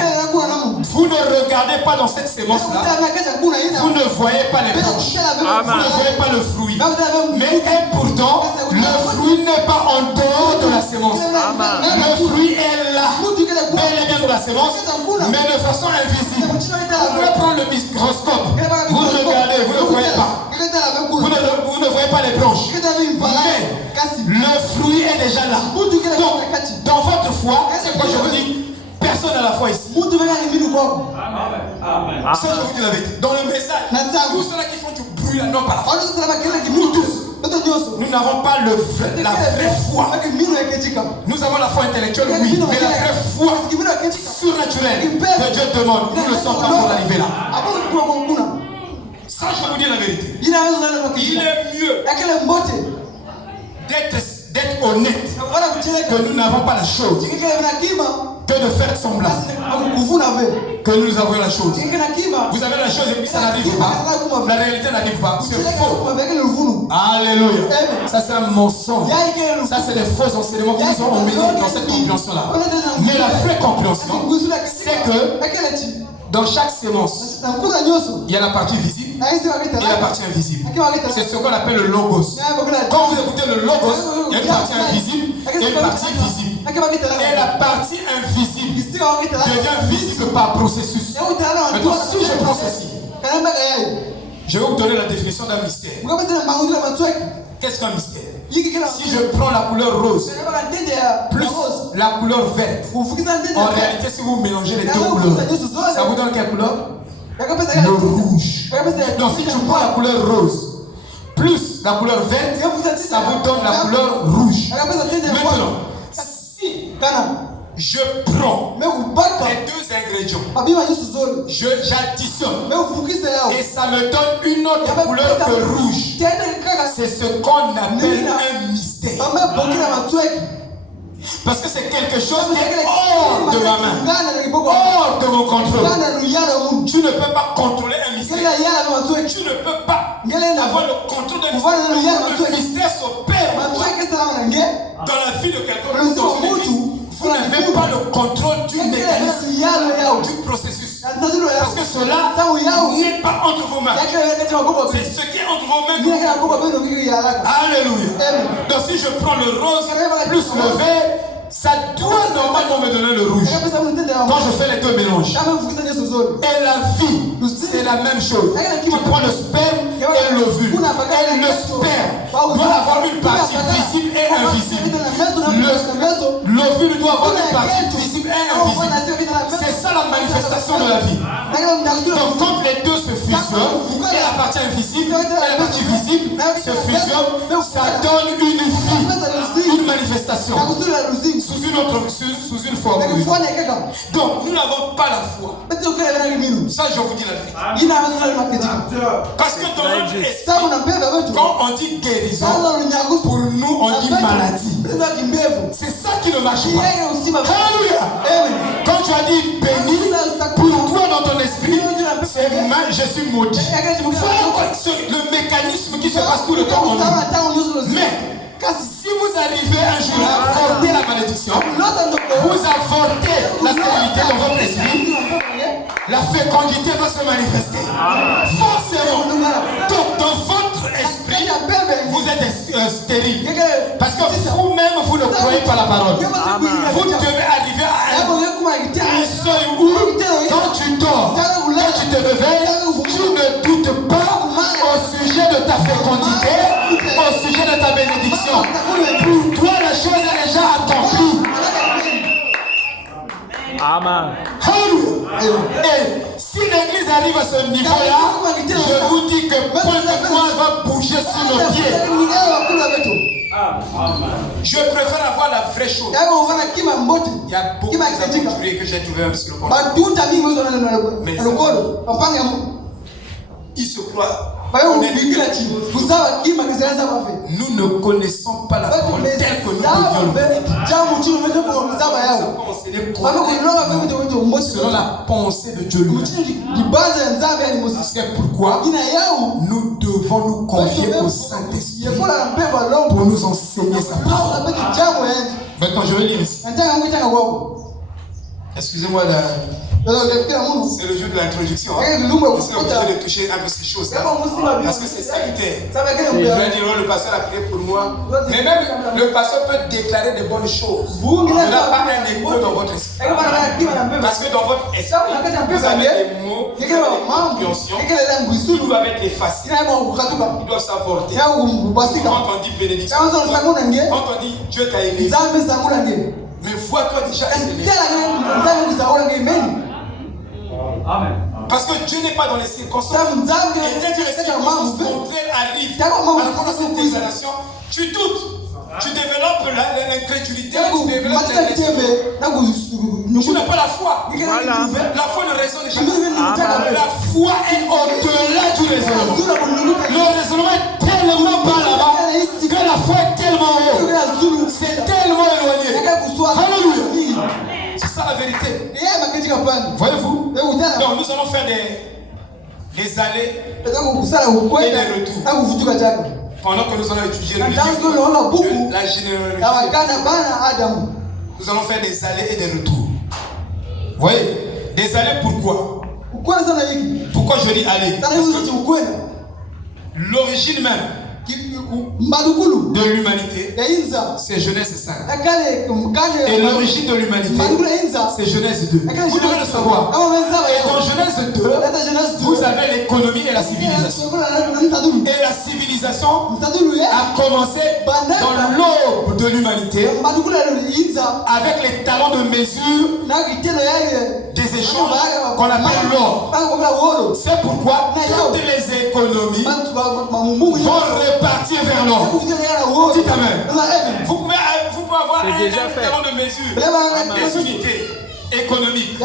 Vous ne regardez pas dans cette sémence-là. Vous ne voyez pas les branches. Vous ne voyez pas le fruit. Mais pourtant, le fruit n'est pas en dehors de la sémence. Le fruit est là. Mais il est bien de la sémence, mais de façon invisible. Vous pouvez prendre le microscope. Vous regardez, vous ne voyez pas. Vous ne voyez pas les branches. Mais le fruit est déjà là. Donc, dans votre foi, c'est quoi je vous dis? Personne n'a la foi ici. Ça, je vous dis la vérité. Dans le message, tous ceux-là qui font du bruit là, non, pas la foi. Nous tous, nous n'avons pas la vraie foi. Nous avons la foi intellectuelle, oui, mais la vraie foi surnaturelle que Dieu demande, nous ne sommes pas pour arriver là. Ça, je vous dis la vérité. Il est mieux d'être honnête que nous n'avons pas la chose que de faire semblant que nous avons la chose. Vous avez la chose et puis ça n'arrive pas. La réalité n'arrive pas. C'est faux. Alléluia. Ça c'est un mensonge. Ça c'est des faux enseignements qui nous ont emmenés dans cette compréhension-là. Mais la vraie compréhension, c'est que dans chaque sémence, il y a la partie visible et la partie invisible. C'est ce qu'on appelle le logos. Quand vous écoutez le logos, il y a une partie invisible et une partie visible. Et la partie invisible devient visible par processus. Maintenant, si je prends ceci, je vais vous donner la définition d'un mystère. Qu'est-ce qu'un mystère? Si je prends la couleur rose plus la couleur verte, en réalité, si vous mélangez les deux couleurs, ça vous donne quelle couleur? Le rouge. Donc, si tu prends la couleur rose plus la couleur verte, ça vous donne la couleur rouge. Maintenant, si je prends les deux ingrédients, j'additionne et ça me donne une autre couleur que rouge. C'est ce qu'on appelle un mystère. Parce que c'est quelque chose qui est hors de ma main, hors de mon contrôle. Tu ne peux pas contrôler un mystère. Tu ne peux pas avoir le contrôle d'un mystère. Le mystère s'opère dans la vie de quelqu'un. Vous n'avez pas le contrôle du mécanisme, du processus. Parce que cela n'est pas entre vos mains. C'est ce qui est entre vos mains. Alléluia. Donc si je prends le rose plus le vert, ça doit normalement me donner le rouge. Quand je fais les deux mélanges. Et la vie, c'est la même chose. Tu prends le sperme et l'ovule. Et le sperme doit avoir une partie visible et invisible. L'ovule doit avoir une partie visible et invisible. C'est ça la manifestation de la vie. Donc quand les deux se fusionnent, et la partie invisible et la partie visible se fusionnent, ça donne une vie, une manifestation. Sous une forme. Donc nous n'avons pas la foi. Ça je vous dis la vérité. Parce que dans notre esprit, quand on dit guérison, pour nous on dit maladie. C'est ça qui ne marche pas. Alléluia. Quand tu as dit béni, pour toi dans ton esprit, c'est mal, je suis maudit. Le mécanisme qui se passe tout le temps en nous. Mais si vous arrivez un jour à avorter la malédiction, vous avortez la stérilité dans votre esprit, la fécondité va se manifester. Forcément. Donc dans votre esprit, vous êtes stérile. Parce que vous-même, vous ne croyez pas la parole. Vous devez arriver à un seuil où, quand tu dors, quand tu te réveilles, tu ne doutes pas au sujet de ta fécondité, au sujet de ta bénédiction. Pour toi, la chose est déjà accomplie. Amen. Et si l'église arrive à ce niveau-là, je vous dis que point de moi va bouger sur nos pieds. Je préfère avoir la vraie chose. Il y a beaucoup d'aventuriers que j'ai trouvé un sur le monde. Mais ils se croient Nous ne connaissons pas la parole telle que nous devions selon la pensée de Dieu lui-même. C'est pourquoi nous devons nous confier au Saint-Esprit pour nous enseigner sa parole. Maintenant, je vais lire ici. Excusez-moi, c'est le jour de l'introduction. Je suis obligé de toucher un peu ces choses parce que c'est salutaire. Je vais dire, le pasteur a prié pour moi. Mais même le pasteur peut déclarer de bonnes choses. Il n'y a pas un écho dans votre esprit. Parce que dans votre esprit, vous avez des mots, vous avez des compréhensions qui doivent être effacés. Ils doivent s'apporter. Quand on dit bénédiction, quand on dit Dieu t'a aimé, mais vois-toi déjà aimé. Parce que Dieu n'est pas dans les circonstances. Et dès que les circonstances contraires arrivent, alors pendant cette déclaration, tu doutes. Tu développes l'incrédulité, tu développes tu n'as pas la foi. Voilà. La foi ne raisonne jamais. La foi est au-delà du raisonnement. Le raisonnement est tellement bas là-bas que la foi est tellement haut. C'est tellement éloigné. Alléluia. C'est ça la vérité. Voyez-vous? Donc nous allons faire des allées et des retours. Pendant que nous allons étudier le livre de la généalogie, nous allons faire des allées et des retours. Vous voyez? Des allées pourquoi? Pourquoi je dis aller? L'origine même de l'humanité, c'est Genèse 5. Et l'origine de l'humanité, c'est Genèse 2. Vous devez le savoir. Et dans Genèse 2, vous avez l'économie et la civilisation. Et la civilisation a commencé dans l'aube de l'humanité avec les talents de mesure des échanges qu'on appelle l'or. C'est pourquoi toutes les économies vont repartir vers l'or. Dites amen. Vous pouvez avoir un talent de mesure des unités économiques, de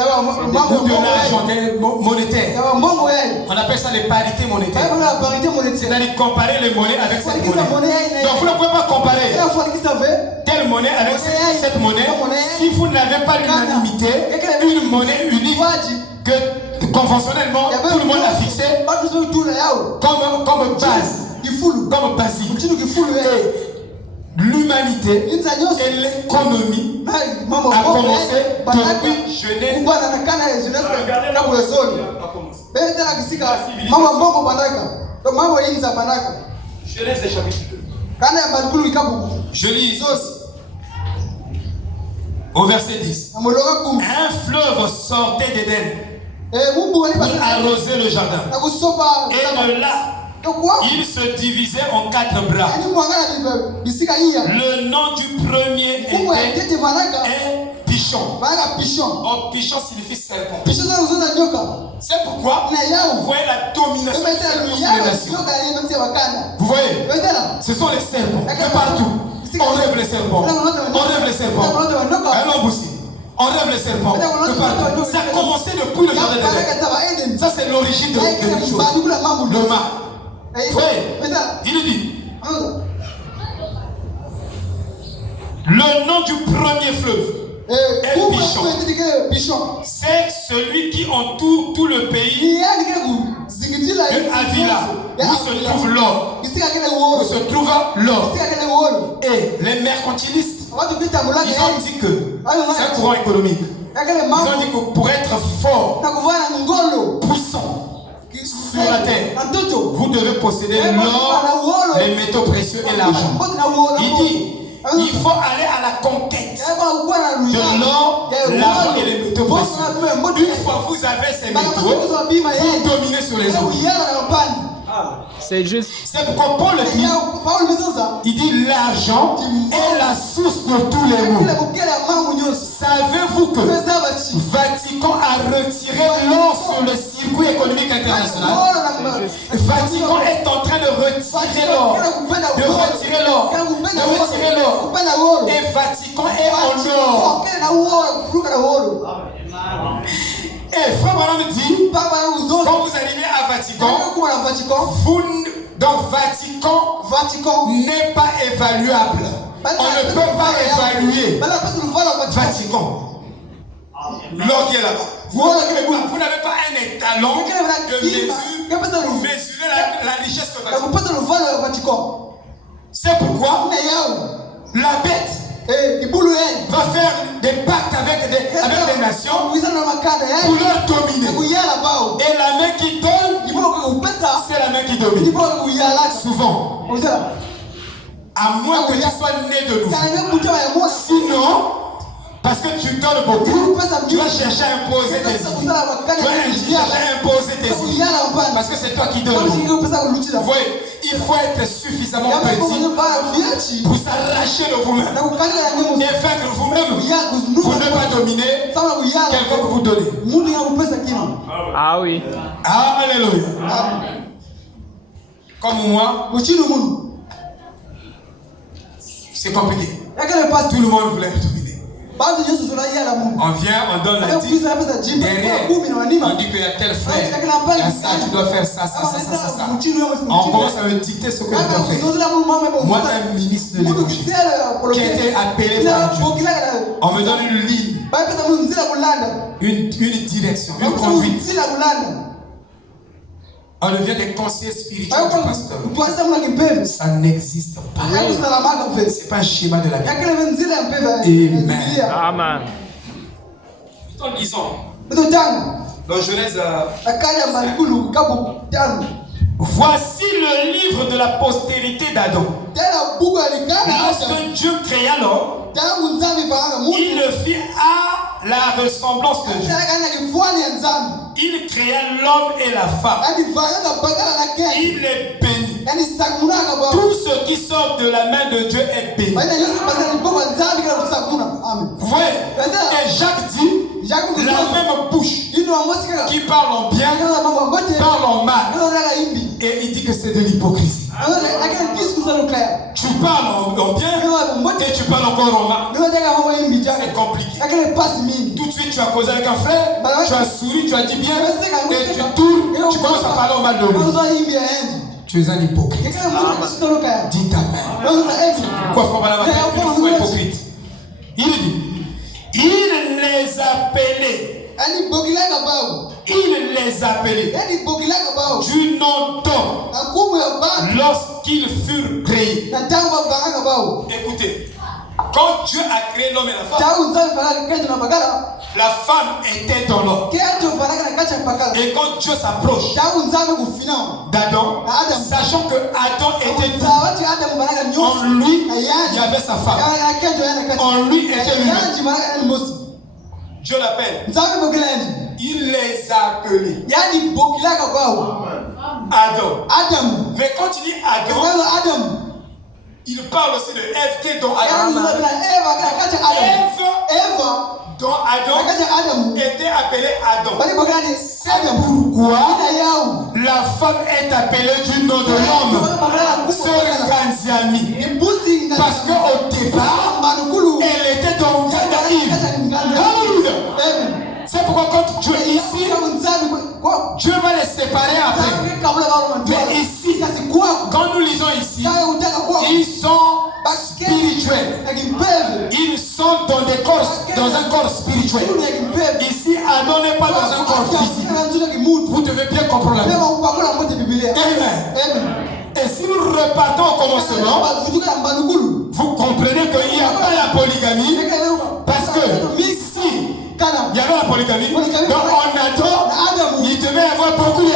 l'argent monétaire. On appelle ça les parités monétaires. C'est-à-dire comparer les monnaies avec cette monnaie. Donc vous ne pouvez pas comparer telle monnaie avec cette monnaie si vous n'avez pas l'unanimité, une monnaie unique que conventionnellement tout le monde a fixé comme base. Comme basique. L'humanité et l'économie a commencé depuis Genèse. Genèse chapitre 2. Je lis au verset 10. Un fleuve sortait d'Éden pour arroser le jardin. Et de là, il se divisait en 4 bras. Le nom du premier était Pichon. Or, Pichon signifie serpent. C'est pourquoi vous voyez la domination des nations. Vous voyez, ce sont les serpents de partout. On rêve les serpents. On rêve les serpents. On rêve les serpents de partout. Ça a commencé depuis le jardin d'Éden. Ça, c'est l'origine de quelque chose. Le mal. Oui, il dit le nom du premier fleuve est Pichon. C'est celui qui entoure tout le pays de Havila, où se trouve l'or. Et les mercantilistes, ils ont dit que c'est un courant économique. Ils ont dit que pour être fort, puissant sur la terre, vous devez posséder l'or, les métaux précieux et l'argent. Il dit, il faut aller à la conquête de l'or, l'argent et les métaux précieux. Une fois que vous avez ces métaux, vous dominez sur les autres. C'est juste. C'est pourquoi Paul dit, il dit l'argent est la source de tous les maux. Savez-vous que Vatican a retiré l'or sur le circuit économique international? Vatican est en train de retirer l'or. Et Vatican est en or. Et Frère Branham dit, quand vous arrivez à Vatican, Donc Vatican n'est pas évaluable. On ne peut pas évaluer Vatican. L'or qui est là-bas. Vous n'avez pas un étalon de mesure pour mesurer la richesse de Vatican. C'est pourquoi la bête va faire des pactes avec des nations pour leur dominer. Et la main qui donne, c'est la main qui domine. Souvent. À moins que tu sois né de nouveau. Sinon, parce que tu donnes beaucoup, tu vas chercher à imposer tes idées. Tu vas chercher à imposer tes idées. Parce que c'est toi qui donnes. Vous voyez, il faut être suffisamment petit pour s'arracher de vous-même et vaincre vous-même pour ne pas dominer quelqu'un que vous donnez. Ah oui. Alléluia. Comme moi, c'est compliqué. Tout le monde voulait dominer. On vient, on donne la dîme. Derrière, on dit qu'il y a tel frère, il y a ça, tu dois faire ça. On commence à me dicter ce que je dois faire. Moi, un ministre de l'évangile qui a été appelé par Dieu. On me donne une ligne, une direction, une conduite. On devient des conseillers spirituels du pasteur. Ça n'existe pas. C'est pas un schéma de la vie. Amen. Amen. En lisant dans Genèse, voici le livre de la postérité d'Adam. Lorsque Dieu créa l'homme, il le fit à la ressemblance de Dieu. Il créa l'homme et la femme. Il les bénit. Tout ce qui sort de la main de Dieu est béni. Vous voyez? Et Jacques dit, la même bouche qui parle en bien, parle en mal. Et il dit que c'est de l'hypocrisie. Tu parles en bien et tu parles encore en mal. C'est compliqué. Tout de suite tu as causé avec un frère, tu as souri, tu as dit bien, et tu tournes, tu commences à parler en mal de lui. Tu es un hypocrite. Dis amen. Pourquoi faut pas la matin? Il faut hypocrite. Il dit, il les appelait. Il les appelait du nom d'homme lorsqu'ils furent créés. Écoutez, quand Dieu a créé l'homme et la femme était dans l'homme. Et quand Dieu s'approche d'Adam, sachant que Adam était tout, en lui il y avait sa femme, en lui était lui. Dieu l'appelle. Il les a appelés Adam. Mais quand il dit Adam, il parle aussi de Ève qui est dans Adam. Ève dont Adam était appelé Adam. C'est pourquoi la femme est appelée du nom de l'homme. C'est Kanziami. Parce qu'au départ, elle était dans Gadaïm. Alléluia. C'est pourquoi quand Dieu est ici, Dieu va les séparer après. Mais ici, quand nous lisons ici, ils sont spirituels. Ils sont dans un corps spirituel. Ici, Adam n'est pas dans un corps physique. Vous devez bien comprendre la Bible. Amen. Et si nous repartons au commencement, vous comprenez qu'il n'y a pas la polygamie. Parce que ici, il y avait la polygamie. Donc en Adam, il devait y avoir beaucoup de...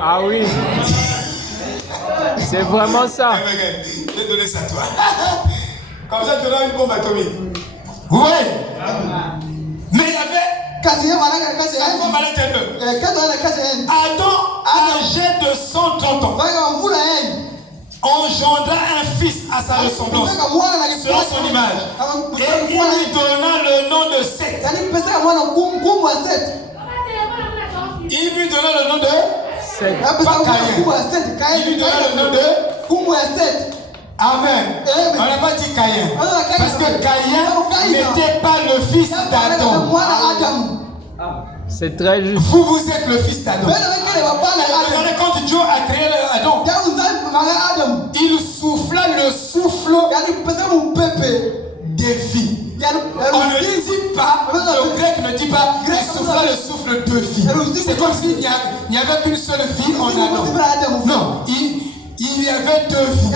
Ah oui. C'est vraiment ça. Je vais donner ça à toi. Comme ça, tu auras une bombe atomique. Vous voyez? Mais il y avait... Adam, âgé de 130 ans, engendra un fils à sa ressemblance, selon son image. Et il lui donna le nom de Seth. Il lui donna le nom de Seth. Pas Caïn. Il lui donna le nom de Seth. Amen. On n'a pas dit Caïn. Parce que Caïn n'était pas le fils d'Adam. C'est très juste. Vous êtes le fils d'Adam. Regardez quand Dieu a créé Adam, il souffla le souffle de vie. On ne dit pas, le grec ne dit pas, il souffla le souffle de vie. C'est comme s'il n'y avait qu'une seule vie en Adam. Non, il y avait deux vies.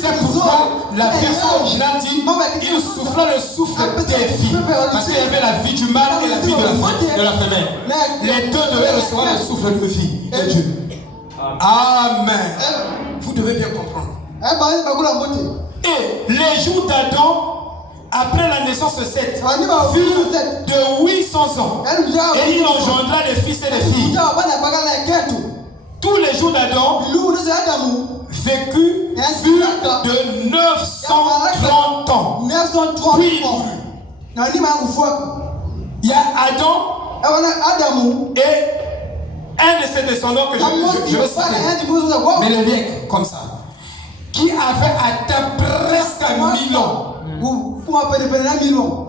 C'est pourquoi la version originale dit il souffla le souffle des vies. Parce qu'il y avait la vie du mâle et la vie de la femelle. Les deux devaient recevoir le souffle de vie de Dieu. Amen. Vous devez bien comprendre. Et les jours d'Adam, après la naissance de Seth, furent de 800 ans. Et il engendra des fils et des filles. Tous les jours d'Adam vécu furent de 930 ans. Puis il y a Adam et un de ses descendants que je vais citer, mais le lien comme ça, qui avait atteint presque 1000 ans.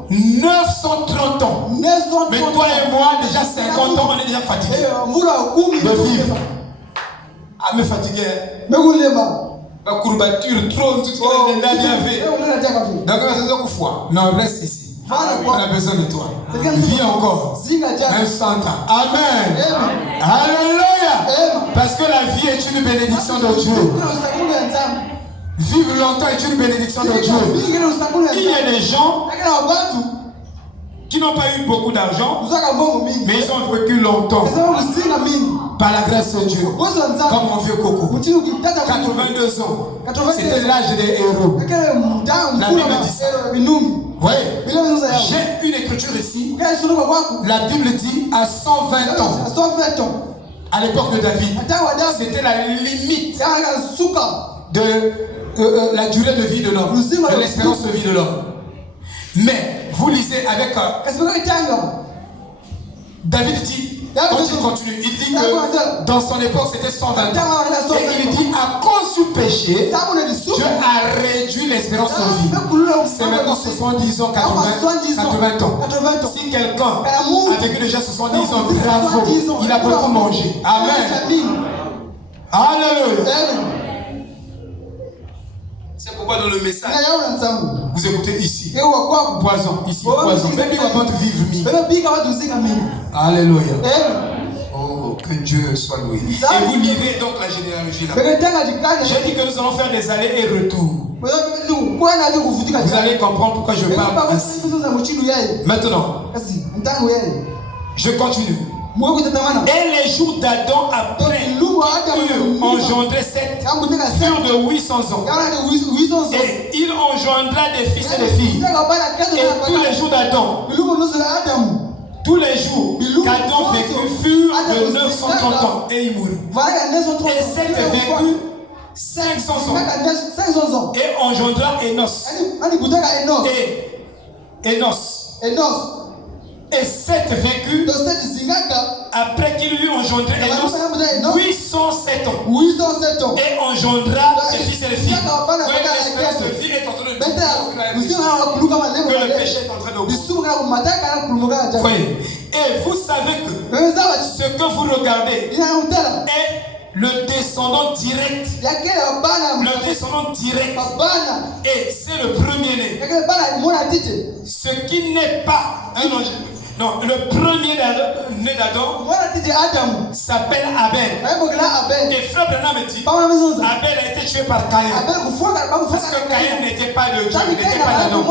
930 ans. Mais toi et moi, déjà 50 ans, on est déjà fatigués de vivre. Ah, me fatigué. Ma courbature, trop, tout ce qu'on a fait. Donc, non, reste ici. On a besoin de toi. Vis encore. Même 100 ans. Amen. Alléluia. Parce que la vie est une bénédiction de Dieu. Vivre longtemps est une bénédiction de Dieu. Il y a des gens qui n'ont pas eu beaucoup d'argent, mais ils ont vécu longtemps par la grâce de Dieu. Comme mon vieux Coco, 82 ans, c'était l'âge des héros. La Bible dit ça. Oui. J'ai une écriture ici. La Bible dit à 120 ans. À l'époque de David, c'était la limite de la durée de vie de l'homme, de l'espérance de vie de l'homme. Mais vous lisez avec David dit, quand il continue, il dit que dans son époque c'était 120 ans. Et il dit à cause du péché, Dieu a réduit l'espérance de vie. C'est maintenant 70 ans, 80 ans. Si quelqu'un a vécu déjà 70 ans, bravo, il a beaucoup mangé. Amen. Alléluia. C'est pourquoi dans le message, vous écoutez ici. Poison, ici, poison. Même il va pas vivre. Alléluia. Oh, que Dieu soit loué. Et vous lirez donc la généalogie là. J'ai dit que nous allons faire des allers et retours. Vous allez comprendre pourquoi je parle ainsi. Maintenant, je continue. Et les jours d'Adam après eurent engendré Seth furent de 800 ans. Et il engendra des fils et des filles. Et tous les jours d'Adam, tous les jours qu'Adam vécut furent de 930 ans. Et il mourut. Et Seth vécut 500 ans. Et engendra Enos. Et Enos. Et Seth vécut après qu'il eut engendré Enos 807 ans. Et engendra des fils et des filles. L'espérance de vie est en train de que le péché est en train de voyez. Et vous savez que ce que vous regardez est le descendant direct. Le descendant direct. Et c'est le premier-né. Ce qui n'est pas un ange. Non, le premier né d'Adam s'appelle Abel. Et Frère Branham me dit Abel a été tué par Caïn. Parce que Caïn n'était pas de Dieu, n'était pas d'Adam.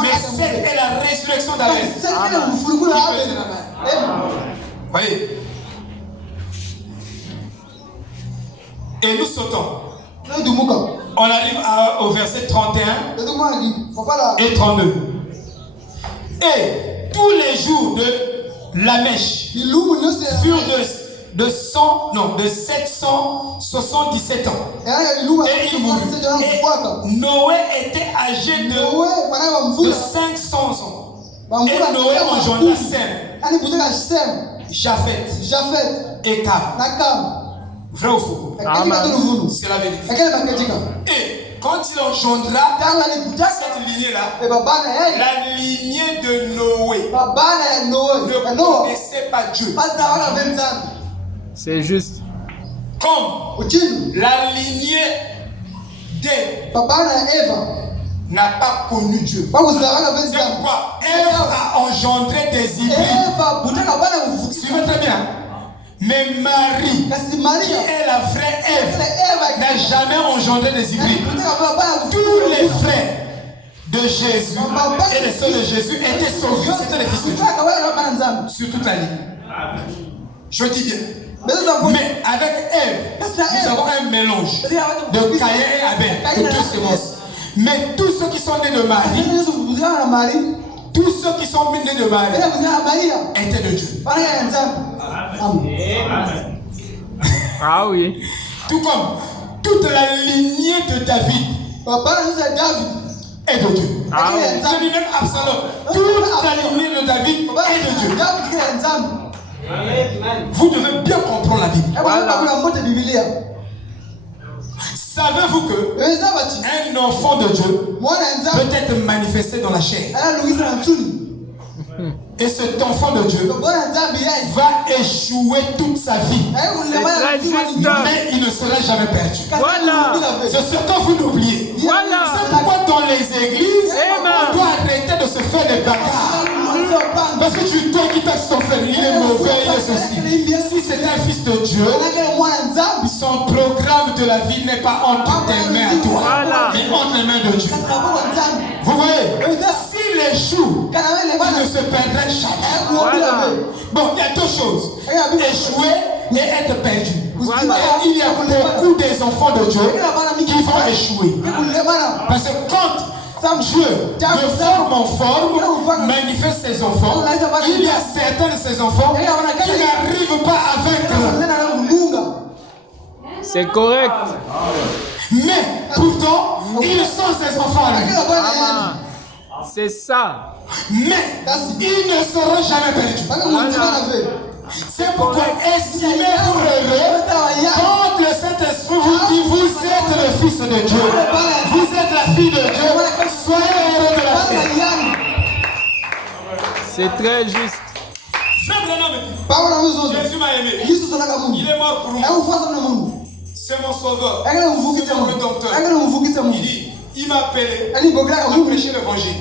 Mais cette est la résurrection d'Abel. Voyez. Et nous sautons. On arrive au verset 31 et 32. Et tous les jours de Lamech furent de 777 ans. Et il mourut. Et Noé était âgé de 500 ans. Et Noé engendra Sem, Japheth et Cam. Vrai ou faux? C'est la vérité. Et quand il engendra cette lignée-là, la lignée de Noé, ne connaissaient pas Dieu. C'est juste. Comme la lignée d'Ève n'a pas connu Dieu. C'est pourquoi Ève a engendré des hybrides. Suivez très bien. Mais Marie, qui est la vraie Ève, n'a jamais engendré des hybrides. Tous les frères de Jésus et les sœurs de Jésus étaient sauvés. C'était les fils de Dieu. Sur toute la ligne. Je dis bien. Mais avec Ève, nous avons un mélange de Caïn et Abel, de deux semences. Mais tous ceux qui sont nés de Marie, tous ceux qui sont nés de Marie étaient de Dieu. Ah oui. Tout comme toute la lignée de David est de Dieu. Ah oui. Je dis même Absalom. Toute la lignée de David est de Dieu. Vous devez bien comprendre la Bible. Voilà. Savez-vous que un enfant de Dieu peut être manifesté dans la chair? Et cet enfant de Dieu va échouer toute sa vie. Mais il ne sera jamais perdu. Voilà. C'est ce que vous n'oubliez. Voilà. C'est pourquoi dans les églises, on doit arrêter de se faire des bagarres. Parce que tu dois quitter ton frère, il est mauvais, il est ceci. Si c'est un fils de Dieu, son programme de la vie n'est pas entre tes mains à toi, mais entre les mains de Dieu. Vous voyez, s'il échoue, il ne se perdrait jamais. Voilà. Bon, il y a deux choses. Échouer et être perdu. Voilà. Et il y a beaucoup des enfants de Dieu qui vont échouer. Parce que quand Dieu, de forme en forme, manifeste ses enfants, il y a certains de ses enfants qui n'arrivent pas à vaincre. C'est correct. Mais pourtant, ils sont ses enfants à lui. Ah, c'est ça. Mais ils ne seront jamais perdus. C'est pourquoi estimez-vous heureux quand le Saint-Esprit vous dit vous êtes le Fils de Dieu. Vous êtes la fille de Dieu. Soyez heureux de la fille. C'est très juste. Jésus m'a aimé. Il est mort pour moi. C'est mon sauveur. C'est mon rédempteur. Il dit, il m'a appelé à prêcher l'évangile.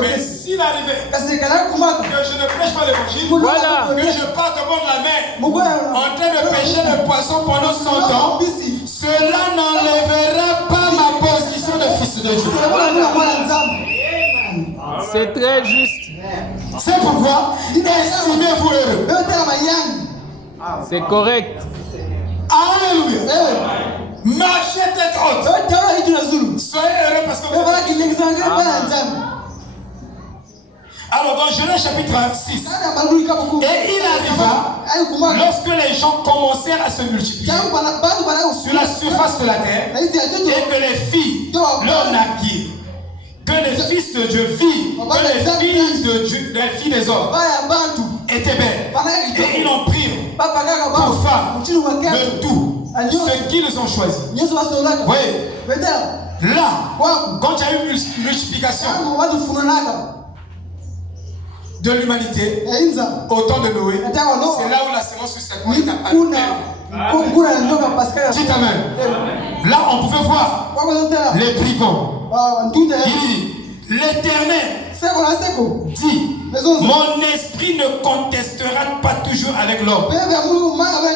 Mais s'il arrivait que je ne prêche pas l'évangile, Voilà. que je parte au bord de la mer en train de pêcher le poisson pendant 100 ans, cela n'enlèvera pas ma position de fils de Dieu. C'est très juste. C'est pourquoi estimez-vous heureux. C'est correct. Alléluia. Marchez tête haute. Soyez heureux parce que vous... Alors dans Genèse chapitre 6, et il arriva, lorsque les gens commencèrent à se multiplier sur la surface de la terre, et que les filles leur naquirent, que les fils de Dieu virent, que les filles de Dieu, les filles des hommes étaient belles, et ils en prirent pour femme de tout ce qu'ils ont choisi. Oui. Là, quand il y a eu une multiplication de l'humanité au temps de Noé, c'est là où la sémence sur cette est apparue. Dites amen. Là, on pouvait voir les brigands. Il dit, l'Éternel dit, mon esprit ne contestera pas toujours avec l'homme,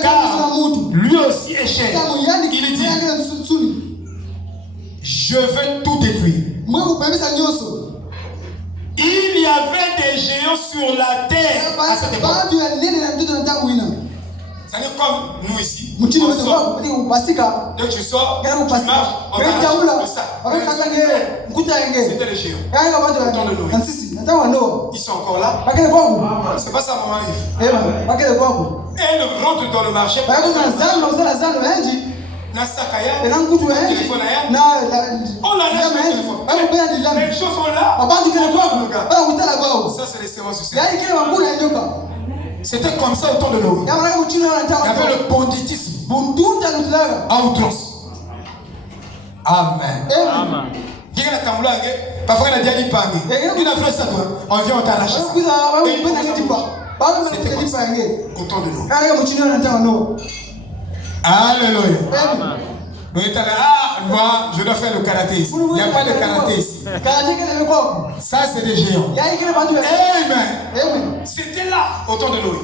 car lui aussi est cher. Il dit, je veux tout détruire. Il y avait des géants sur la terre à cette époque. C'est-à-dire comme nous ici, on sort. Dès que tu sors, tu marches, on t'arrache le sac. C'était les géants. Au temps de Noé. Ils sont encore là. C'est pas ça, maman arrive. Et ils rentrent dans le marché. On la laisse le téléphone. Les choses sont là. Ça, c'est les séances du Seigneur. C'était comme ça au temps de Noé. Il y avait le banditisme à outrance. Amen. Amen. Parfois, il a dit Pangé. Il a fait ça, toi. On vient, on t'arrache ça. C'était comme ça. Autant de nous. Alléluia. Donc, il est allé, moi, je dois faire le karaté ici. Il n'y a pas de karaté ici. Ça, c'est des géants. Amen. C'était là, autant de nous.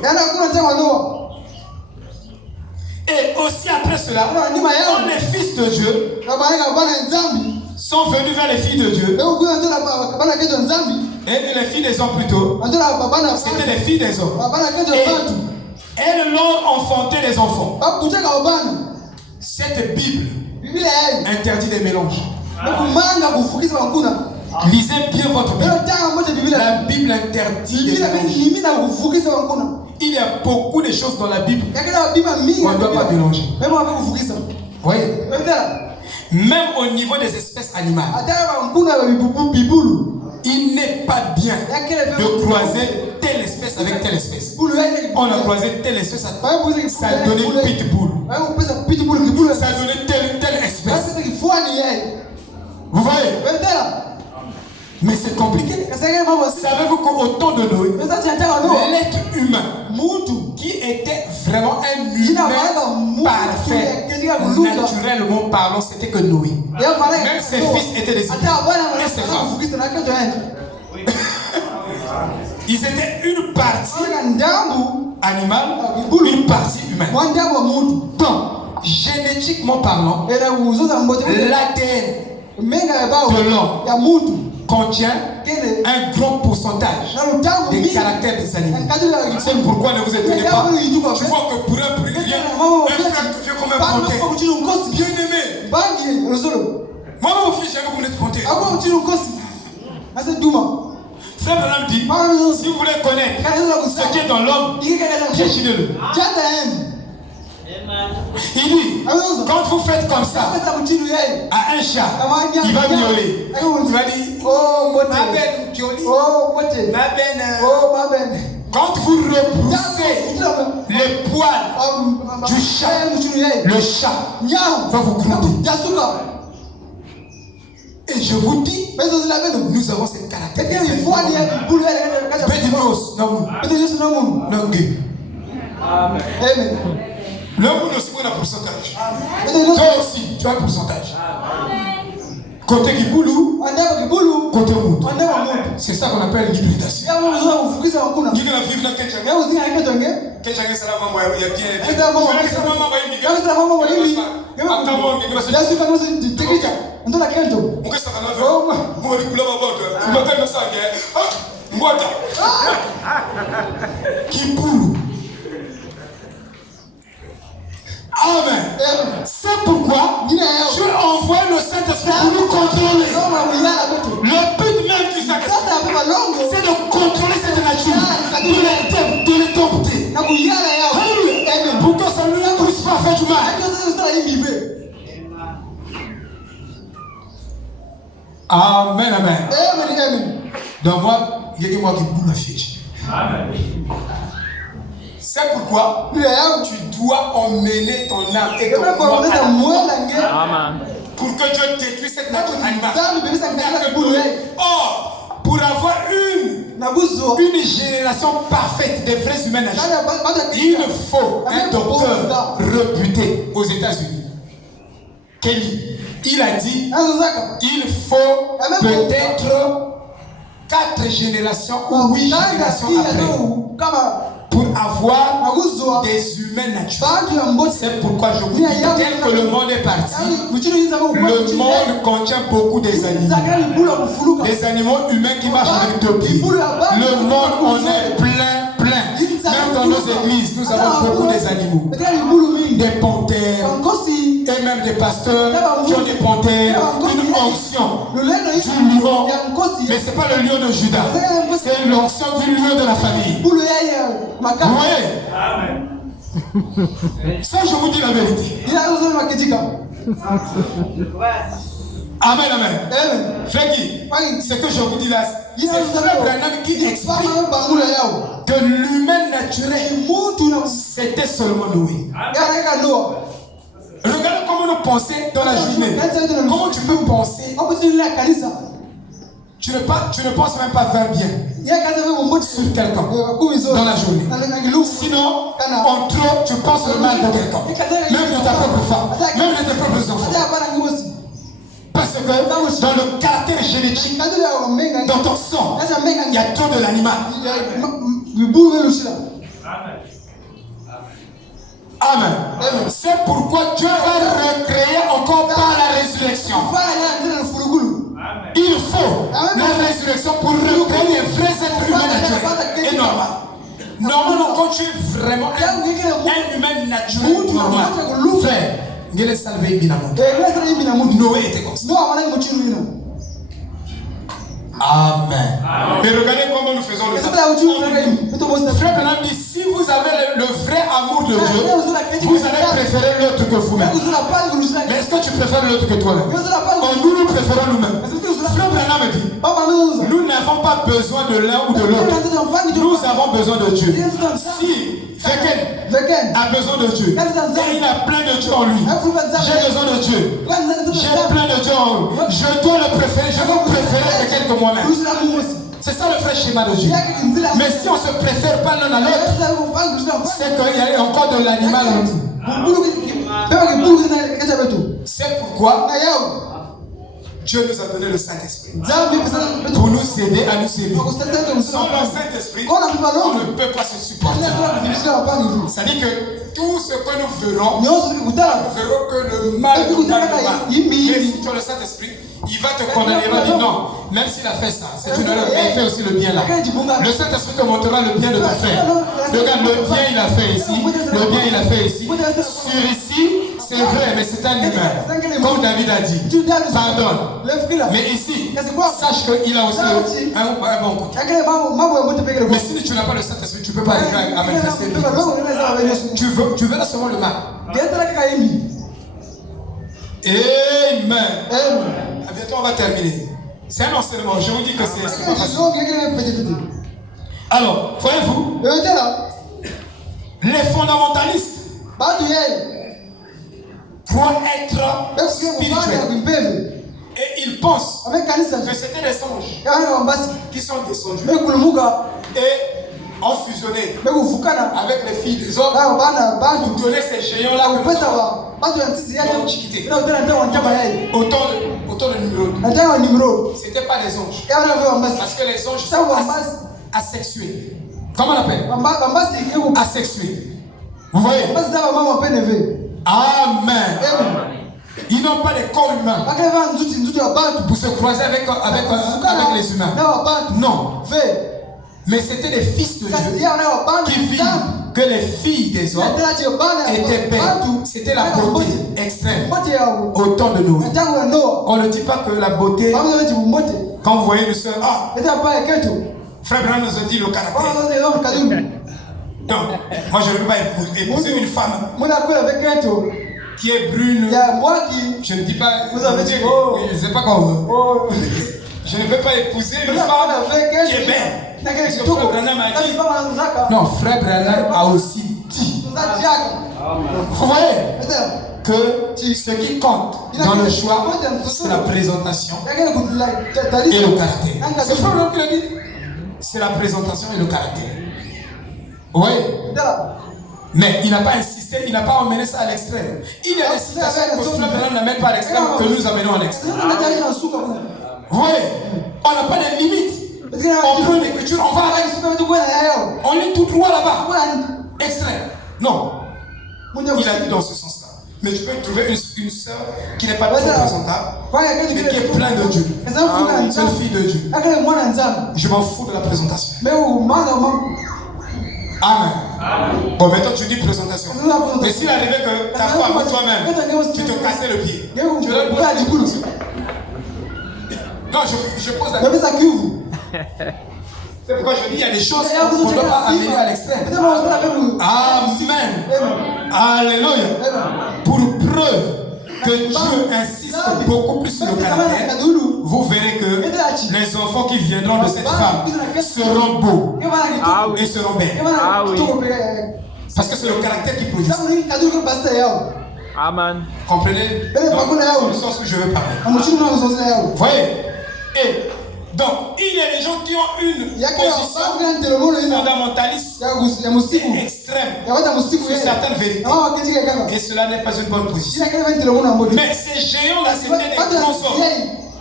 Et aussi après cela, quand les fils de Dieu sont venus vers les filles de Dieu, et les filles des hommes plutôt, c'était les filles des hommes. Et elles l'ont enfanté des enfants. Cette Bible interdit des mélanges. Lisez bien votre Bible. La Bible interdit des mélanges. Il y a beaucoup de choses dans la Bible qu'on ne doit pas mélanger. Voyez? Même au niveau des espèces animales, il n'est pas bien de croiser telle espèce avec telle espèce. On a croisé telle espèce, ça a donné pitbull. Ça a donné telle espèce. Vous voyez? Mais c'est compliqué. Savez-vous qu'autant de Noé, l'être humain, qui était vraiment un humain parfait, naturellement parlant, c'était que Noé. Même ses fils étaient des humains. Et ses femmes. Ils étaient une partie animale, une partie humaine. Donc, génétiquement parlant, l'ADN de l'homme contient un grand pourcentage des caractères des animaux. C'est pourquoi ne vous étonnez pas. Je vois que pour un frère qui vient comme un panthère. Bien aimé. Moi, mon fils, j'aime comme les panthères. Frère Branham dit, si vous voulez connaître ce qui est dans l'homme, piétinez-le. Il dit, quand vous faites comme ça à un chat, il va miauler. Il va dire, oh ma belle, quand vous repoussez les poils du chat, le chat va vous gronder. Et je vous dis, nous avons cette caractéristique. Amen. L'homme aussi, on a un pourcentage. Toi aussi, tu as un pourcentage. Côté Giboulou, côté Mout. C'est ça qu'on appelle l'hybridation. Giboulou. Amen. C'est pourquoi je envoie le Saint-Esprit pour nous contrôler. Le but même du sacrifice, c'est de contrôler cette nature, de les dompter. Pour que ça ne puisse pas faire du mal. Amen, amen. Donc moi, il y a moi qui boule la fiche. Amen. C'est pourquoi tu dois emmener ton âme et ton corps pour que Dieu détruise cette nature animale. Or, pour avoir une génération parfaite des vrais humains naturels, il faut un docteur réputé aux États-Unis. Kelly, il a dit il faut peut-être 4 générations ou 8 générations après pour avoir des humains naturels. C'est pourquoi je vous dis, tel que le monde est parti, le monde contient beaucoup des animaux. Des animaux humains qui marchent avec 2 pieds. Le monde en est plein. Même dans nos églises, nous avons beaucoup des animaux. Des panthères, et même des pasteurs qui ont des panthères, une onction du lion. Mais ce n'est pas le lion de Judas, c'est l'onction du lion de la famille. Vous voyez? Ça, je vous dis la vérité. Amen, amen. Frère Guy, ce que je vous dis là, c'est Frère Branham qui explique que l'humain naturel, c'était seulement Noé. Regardez comment nous pensons dans la journée. Comment tu peux penser Tu ne penses même pas faire bien sur quelqu'un dans la journée. Sinon, en trop, tu penses le mal de quelqu'un. Même de ta propre femme, même de tes propres enfants. Parce que dans le caractère génétique, dans ton sang, il y a trop de l'animal. Amen. C'est pourquoi Dieu va recréer encore par la résurrection. Il faut la résurrection pour recréer les vrais êtres humains naturels et normal. Normalement, quand tu es vraiment un humain naturel normal, frère, Dieu est salvé Noé était comme ça. Amen. Mais regardez comment nous faisons le ça. Frère Branham dit, si vous avez le vrai amour de Dieu, vous allez préférer l'autre que vous-même. Mais est-ce que tu préfères l'autre que toi-même? Nous préférons nous-mêmes. Frère Branham dit, nous n'avons pas besoin de l'un ou de l'autre. Nous avons besoin de Dieu. Si Veken a besoin de Dieu et il a plein de Dieu en lui, j'ai besoin de Dieu. J'ai plein de Dieu en lui. Je dois le préférer. Je veux préférer Veken que moi-même. C'est ça le vrai schéma de Dieu. Mais si on ne se préfère pas l'un à l'autre, c'est qu'il y a encore de l'animal en nous. C'est pourquoi Dieu nous a donné le Saint-Esprit pour nous aider à nous aimer. Sans le Saint-Esprit, on ne peut pas se supporter. C'est-à-dire que tout ce que nous verrons, nous verrons que le mal est le mal. Mais si tu as le Saint-Esprit, il va te condamner, il va dire non, même s'il a fait ça, c'est une erreur, mais il fait aussi le bien là. Le Saint-Esprit te montrera le bien de ton frère. Regarde, le bien il a fait ici, le bien il a fait ici. Sur ici, c'est vrai, mais c'est un humain. Comme David a dit, pardonne. Mais ici, sache qu'il a aussi un bon côté. Mais si tu n'as pas le Saint-Esprit, tu ne peux pas arriver à manifester. Tu veux recevoir le mal. Amen. Bientôt on va terminer. C'est un enseignement. Je vous dis que c'est pas facile. Alors, voyez-vous, les fondamentalistes croient être spirituels. Et ils pensent que c'était des anges qui sont descendus et ont fusionné avec les filles des hommes pour donner ces géants-là que l'Antiquité. Autant de numéros. C'était pas les anges. Parce que les anges sont asexués. Comment on appelle? Asexués. Vous voyez? Amen. Ils n'ont pas de corps humain pour se croiser avec les humains. Non. Mais c'était les fils de Dieu qui virent que les filles des hommes étaient belles. C'était la beauté extrême au temps de Noé. On ne dit pas que la beauté, quand vous voyez une soeur, Frère Branham nous a dit le caractère. Donc, moi je ne peux pas épouser une femme qui est brune. Je ne dis pas, je ne sais pas comment. Je ne peux pas épouser une femme qui est belle. Non, Frère Branham a aussi dit. Vous voyez que ce qui compte dans le choix, c'est la présentation et le caractère. C'est Frère Branham qui l'a dit. C'est la présentation et le caractère. Oui. Mais il n'a pas insisté, il n'a pas emmené ça à l'extrême. Il est insisté à ce que Frère Branham n'amène pas à l'extrême, que nous amenons à l'extrême. Oui. On n'a pas de limite. On prend l'écriture, on va avec. On est tout droit là-bas. Extrême. Non. Il a dit dans ce sens-là. Mais tu peux trouver une sœur qui n'est pas trop présentable, mais qui est pleine de Dieu. C'est une fille de Dieu. Je m'en fous de la présentation. Amen. Bon, maintenant tu dis présentation. Mais s'il arrivait que ta femme ou toi-même, tu te cassais le pied, tu vas le poser. Non, je pose la question. C'est pourquoi je dis il y a des choses qu'on ne doit pas amener à l'extrême. Amen. Alléluia. Pour preuve que Dieu insiste beaucoup plus sur le caractère, vous verrez que les enfants qui viendront de cette femme seront beaux et seront belles. Parce que c'est le caractère qui produit. Amen. Comprenez? Dans le sens où je veux parler. Vous voyez? Et Donc, il y a des gens qui ont une position fondamentaliste et extrême sur certaines vérités. Et cela n'est pas une bonne position. Mais ces géants-là, c'était des grands hommes.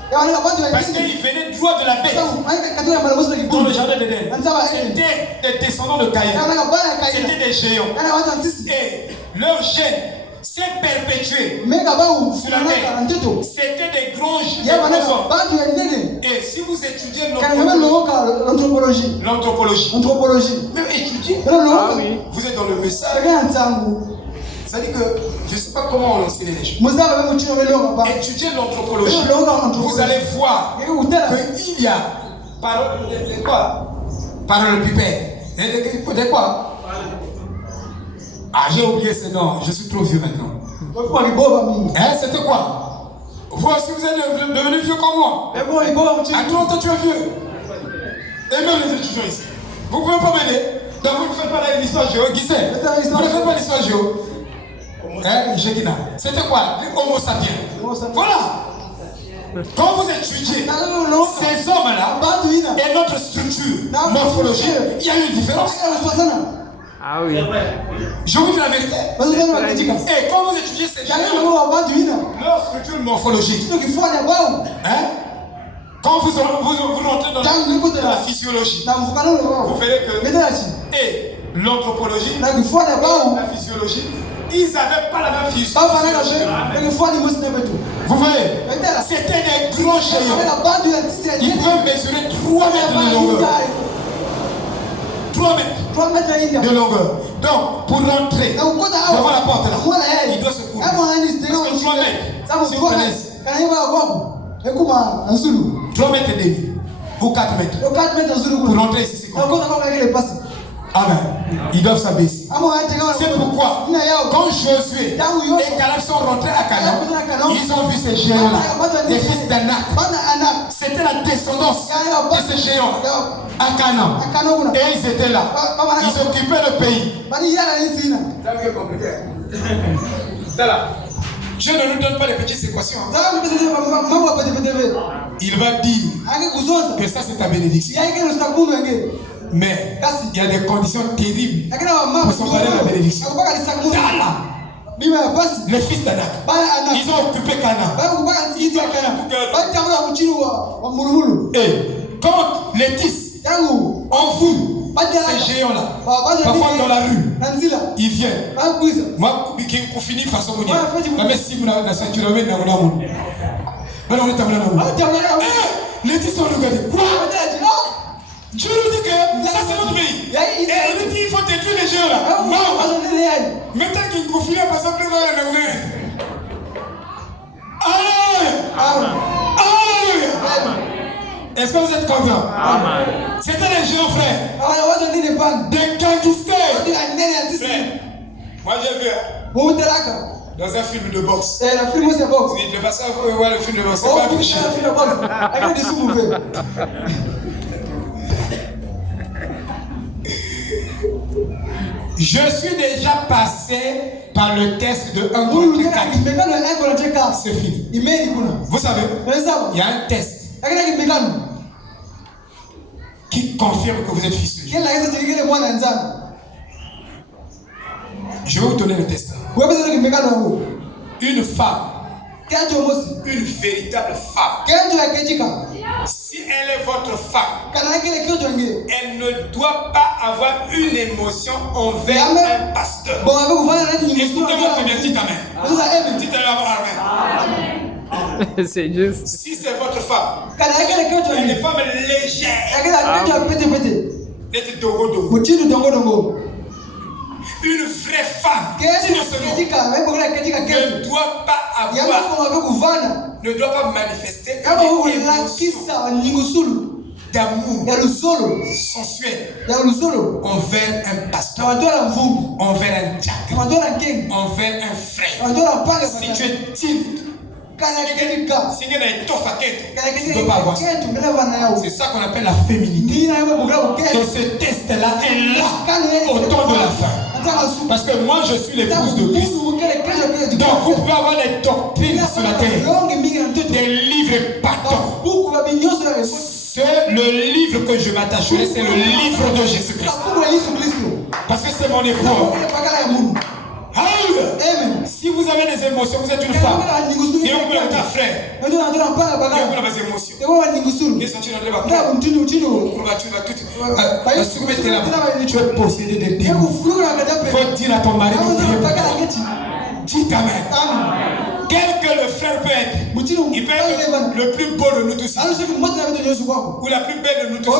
Parce qu'ils venaient droit de la bête dans le jardin d'Éden. C'était des descendants de Caïn. C'était des géants. Et leur gène s'est perpétué sur la terre. C'était des grands hommes. Et si vous étudiez l'anthropologie, même étudier, vous êtes dans le message. C'est-à-dire que je ne sais pas comment on enseigne les choses. Étudiez l'anthropologie. Vous allez voir qu'il y a parole pipette. De quoi? Ah, j'ai oublié ce nom. Je suis trop vieux maintenant. C'était quoi? Vous aussi, vous êtes devenu vieux comme moi. À toi, tu es vieux. Et même les étudiants ici. Vous ne pouvez pas m'aider. Donc vous ne faites pas l'histoire géo. Qui c'est? Vous ne faites pas l'histoire géo. C'était quoi? Homo sapiens. Voilà. Quand vous étudiez ces hommes-là et notre structure morphologique, il y a une différence. Ah oui. Je vous dis la vérité. Et quand vous étudiez ces gens, leur structure morphologique, quand vous rentrez dans la physiologie, vous verrez que et l'anthropologie, la physiologie, ils n'avaient pas la même physiologie. Vous voyez, c'était des grands géants. Ils pouvaient mesurer 3 mètres de longueur. 3 mètres de longueur. Donc, pour rentrer devant la porte là, il doit se courir. Parce que 3 mètres, si vous connaissez, 3 mètres et demi ou 4 mètres. Pour rentrer ici, c'est quoi? Amen. Ils doivent s'abaisser. C'est pourquoi, quand Josué et Caleb sont rentrés à Canaan, ils ont vu ces géants-là, des fils d'Anak. C'était la descendance de ces géants à Canaan. Et ils étaient là. Ils occupaient le pays. Dieu ne nous donne pas des petites équations. Il va dire que ça c'est ta bénédiction. Mais il y a des conditions terribles pour s'emparer de la bénédiction. Les fils d'Anak, ils ont occupé Canaan. Et quand les Tis ont vu ces géants-là, parfois dans la rue, ils viennent. Moi, qui finit façon de dire, mais si vous n'avez pas ceinture, vous n'avez pas les Tis ont regardé. Quoi? Dieu nous dit que ça c'est notre pays. Et il nous dit qu'il faut détruire les géants là. Maintenant qu'il confie par exemple dans la main. Alléluia. Alléluia. Est-ce que vous êtes contents? C'était les géants frères. Des gangsters. Moi j'ai vu dans un film de boxe. Oui, de façon à voir le film de boxe. C'est pas affiché. Je suis déjà passé par le test de 1 contre 4. C'est fini. Vous savez, il y a un test qui confirme que vous êtes fils de Dieu. Je vais vous donner le test. Une femme, une véritable femme, si elle est votre femme, elle ne doit pas avoir une émotion envers un pasteur. Écoutez-moi très bien, dites amen. Dites amen. C'est juste. Si c'est votre femme, elle est une femme légère. Une vraie femme qui ne doit pas avoir, ne doit pas manifester une émotion d'amour sensuel envers un pasteur, envers un diacre, envers un frère. Si tu es timide, si tu ne peux pas avoir ça. C'est ça qu'on appelle la féminité. Et ce test-là est là au temps de la fin. Parce que moi je suis l'épouse de Christ. Donc vous pouvez avoir des doctrines sur la terre, des livres épatants. Ce que je m'attacherai, c'est le livre de Jésus-Christ. Parce que c'est mon époux. Si vous avez des émotions, vous êtes une femme. Et vous êtes un frère. Et vous avez des émotions. Tu es possédé de démons. Il faut dire à ton mari de prier pour toi. Dis Amen. Quel que le frère peut être, il peut être le plus beau de nous tous, ou la plus belle de nous tous.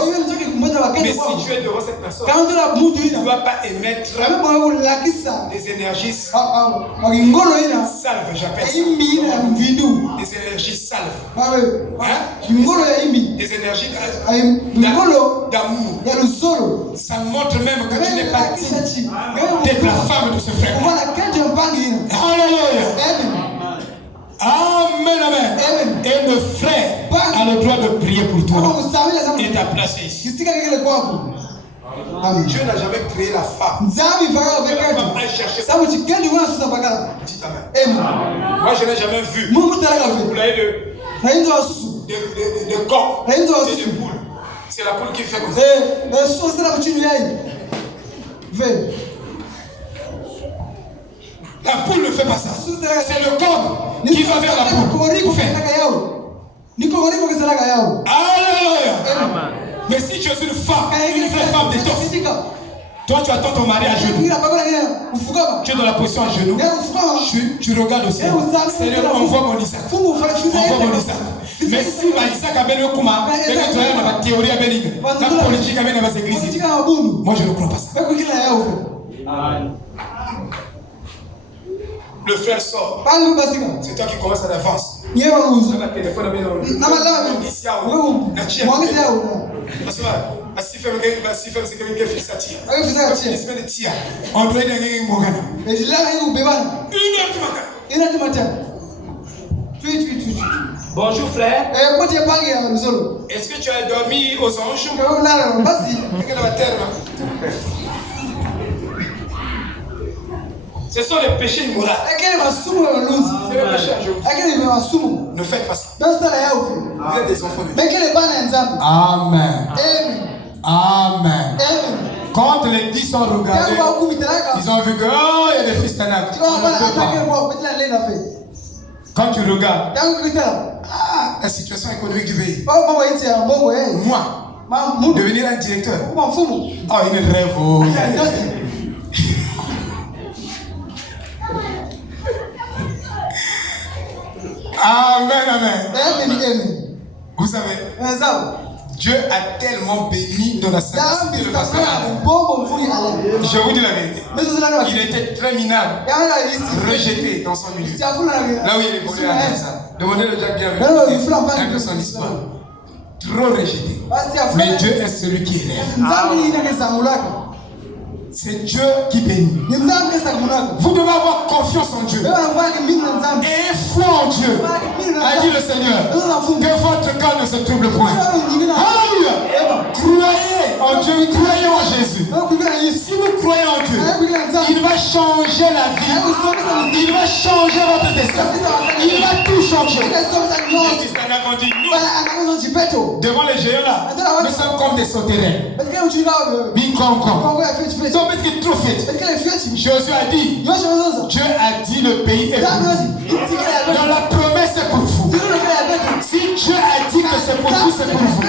Mais si tu es devant cette personne, tu ne dois pas émettre des énergies salves, j'appelle ça. Des énergies salves. Des énergies d'amour. Ça montre même que tu n'es pas digne d'être la femme de ce frère. Alléluia. Amen, amen. Et le frère a le droit de prier pour toi et t'a placé ici. Dieu n'a jamais créé la femme. La femme a cherché. Dites Amen. Moi, je n'ai jamais vu de coq et de poule. C'est la poule qui fait comme ça. La poule ne fait pas ça. C'est le coq qui va vers la poule. Alléluia. Mais si tu es une femme, une vraie femme d'étoffe, toi tu attends ton mari à genoux. Tu es dans la position à genoux. Tu regardes au ciel. Seigneur, envoie mon Isaac. Envoie mon Isaac. Mais si ma Isaac a bien le Kuma, et que tu as ma théorie à Bénin, la politique à Bénin dans les églises, moi je ne crois pas ça. Le frère sort. C'est toi qui commences à l'avance. Bonjour frère. Est-ce que tu as dormi aux anges? Ce sont les péchés immoraux. C'est le péché à Jésus. Ne faites pas ça. Vous êtes des enfants de Dieu. Amen. Amen. Quand les 10 sont regardés, ils ont vu que il y a des fils d'Anak. Quand tu regardes, la situation économique du pays. Moi, devenir un directeur. Oh, il rêve. Amen, amen. Vous savez, Dieu a tellement béni dans la simplicité de pasteur. Je vous dis la vérité. Il était très minable, rejeté dans son milieu. Là où il évoluait à ça. Demandez le Jack bienvenu. Un peu son histoire. Trop rejeté. Mais Dieu est celui qui élève. C'est Dieu qui bénit. Vous devez avoir confiance en Dieu. Et foi en Dieu. A dit le Seigneur. Que votre cœur ne se trouble point. Alléluia. Croyez en Dieu. Croyez en Jésus. Si vous croyez en Dieu, il va changer la vie. Il va changer votre destin. Il va tout changer. Nous, devant les géants là, nous sommes comme des sauterelles. Josué a dit, Dieu a dit le pays est pour vous. Dans la promesse c'est pour vous. Si Dieu a dit que c'est pour vous, c'est pour vous.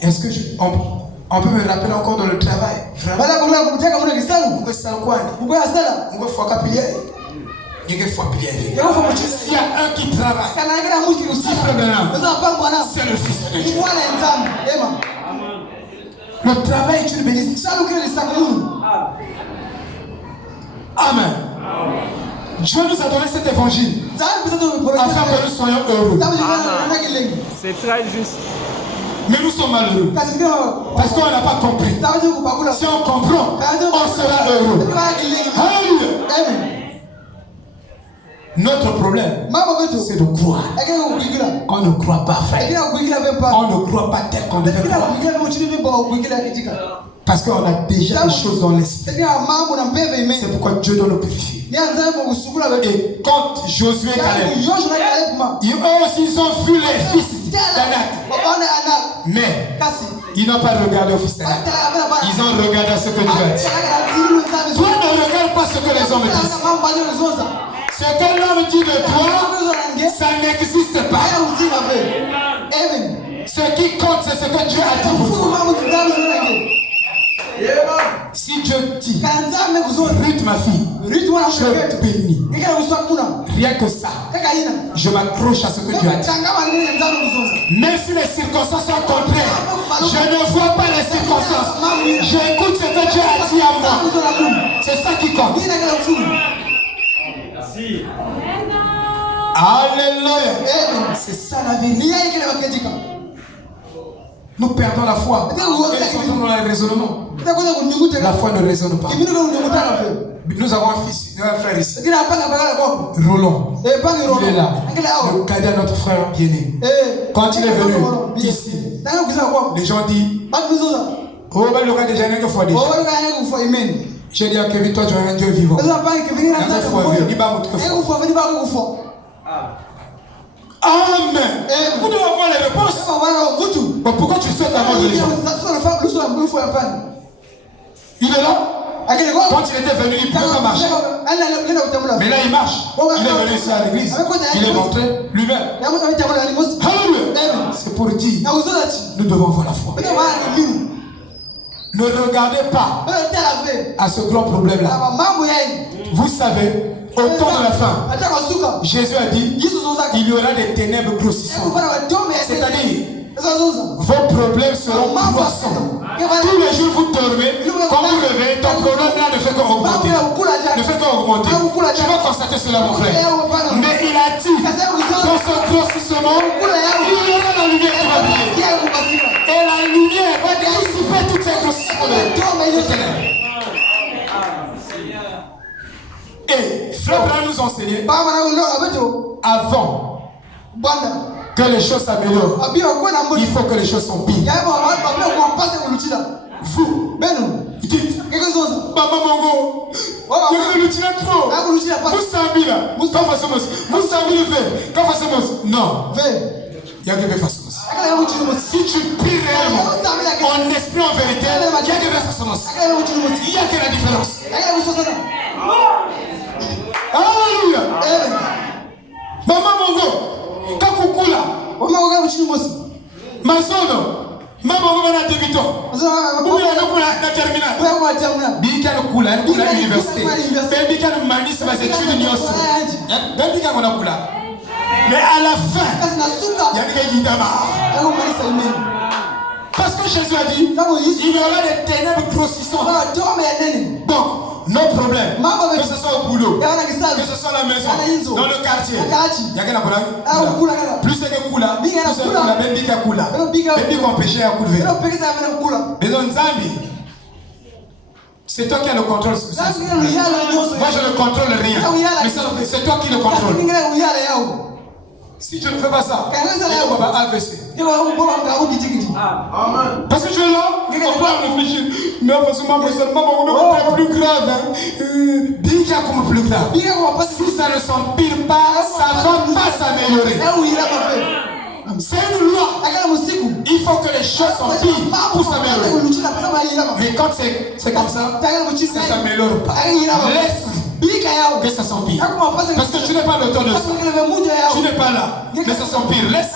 Est-ce que on peut me rappeler encore dans le travail? S'il y a un qui travaille, c'est le Fils de Dieu. Le travail est une bénédiction. Amen. Dieu nous a donné cet évangile afin que nous soyons heureux. C'est très juste. Mais nous sommes malheureux parce qu'on n'a pas compris. Si on comprend, on sera heureux. Alléluia. Notre problème, c'est de croire. On ne croit pas, frère. On ne croit pas tel qu'on devait croire. Parce qu'on a déjà des choses dans l'esprit. C'est pourquoi Dieu doit nous purifier. Et quand Josué et Caleb, eux aussi ils ont vu les fils d'Anak. Mais ils n'ont pas regardé au fils d'Anak. Ils ont regardé ce que Dieu a dit. Toi ne regarde pas ce que les hommes disent. Ce que l'homme dit de toi, ça n'existe pas. Ce qui compte, c'est ce que Dieu a dit pour toi. Si Dieu dit, Ruth ma fille, je bénis. Rien que ça, je m'accroche à ce que Dieu a dit. Même si les circonstances sont contraires, je ne vois pas les circonstances. J'écoute ce que Dieu a dit à moi. C'est ça qui compte. Alléluia. C'est ça la vérité. Nous perdons la foi. Et nous sommes dans le raisonnement. La foi ne raisonne pas. Nous avons un fils, un frère ici. Roland. Il est là. Le cadet de notre frère bien-aimé. Quand il est venu ici, les gens disent, oh, ben le gars déjà n'est que foi déjà. J'ai dit à Kevin, toi tu es un Dieu vivant. Amen. Vous devez avoir les réponses. Pourquoi tu souhaites avoir de gens? Il est là. Quand il était venu, il ne pouvait pas marcher. Mais là, il marche. Il est venu ici à l'église. Il est rentré lui-même. C'est pour dire, nous devons avoir la foi. Ne regardez pas à ce grand problème-là. Vous savez, au temps de la fin, Jésus a dit, il y aura des ténèbres grossissantes. C'est-à-dire, vos problèmes seront croissants. Tous les jours vous dormez, quand vous levez, ton problème-là ne fait qu'augmenter. Ne fait qu'augmenter. Tu vas constater cela, mon frère. Mais il a dit, dans ce grossissement, il y aura la lumière qui va briller. Et la lumière va dissiper toutes ces grossissements de ténèbres. Et Frère Branham nous enseignait avant que les choses s'améliorent, il faut que les choses sont pires. Vous, dites, Maman Mongo, non, il y a quelque chose. Si tu pries réellement, en esprit, en vérité, il y a quelque chose. Il y a quelle différence? Alléluia. Maman Mongo, Kakukula, Masono, Maman Mongo na débito. Bouya no kula na terminal. Bika no kula na université. Bika no manis ma études nyoso. Bika no kula. Mais à la fin, il y a des guidama. Parce que Jésus a dit, il y aura des ténèbres grossissantes. Donc, nos problèmes, que ce soit au boulot, que ce soit à la maison, dans le quartier, il y a quelqu'un plus c'est que Kula, plus c'est Kula, même Bika Kula, même Bika péché à couler. Mais dans Zambi, c'est toi qui as le contrôle. Moi je ne contrôle rien, mais c'est toi qui le contrôle. Si tu ne fais pas ça, on va AVC. Parce que tu es là, on va réfléchir. Mais parce que maman, c'est plus grave. Bien comme plus grave. Si ça ne s'empire pas, ça ne va pas s'améliorer. C'est une loi. Il faut que les choses s'empirent pour s'améliorer. Mais quand c'est comme ça, ça ne s'améliore pas. Laisse que ça s'empire. Parce que tu n'es pas l'auteur de ça. Tu n'es pas là. Mais ça s'empire. Laisse.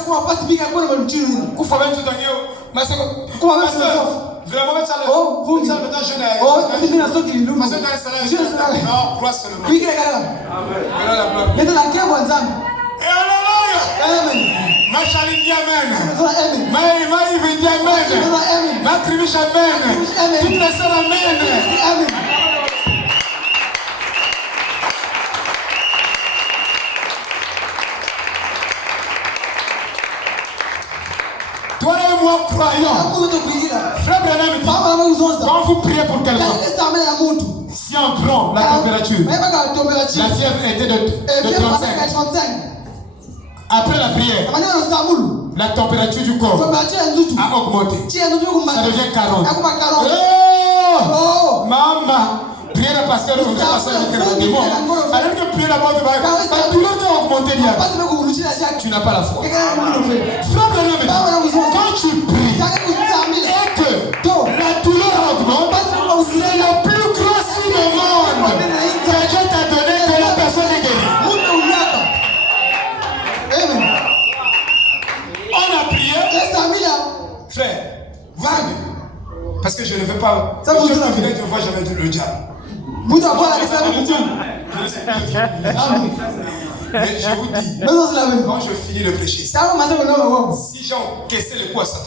Toi et moi croyons. Frère Branham dit, quand vous priez pour quelqu'un, si on prend la température, la fièvre était de 35. Après la prière, la température du corps a augmenté. Ça devient 40. Maman, priez le pasteur, vous avez passé le démon. Alors que priez la mort de Marie, la douleur qui a augmenté, tu n'as pas la foi. Frère, quand tu pries et que la douleur augmente, c'est le plus grand signe au monde que Dieu t'a donné que la personne est guérie. On a prié. Frère, vous savez, parce que je ne veux pas. Je ne vois jamais le diable. Mais je vous dis, quand je finis de prêcher, si j'ai encaissé le poids, ça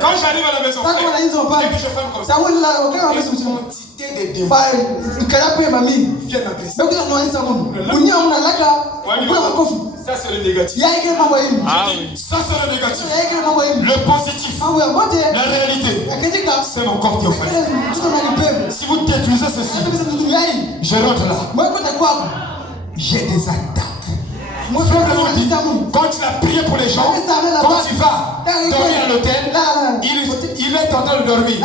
quand j'arrive à la maison, dès que je ferme comme ça, les quantités de démons viennent m'agresser. Ça c'est le négatif. Ça c'est le négatif. Le positif, la réalité, c'est mon corps qui est offert. Si vous détruisez ceci, je rentre là. J'ai des attaques. Quand tu as prié pour les gens, quand tu vas dormir à l'hôtel, il est en train de dormir.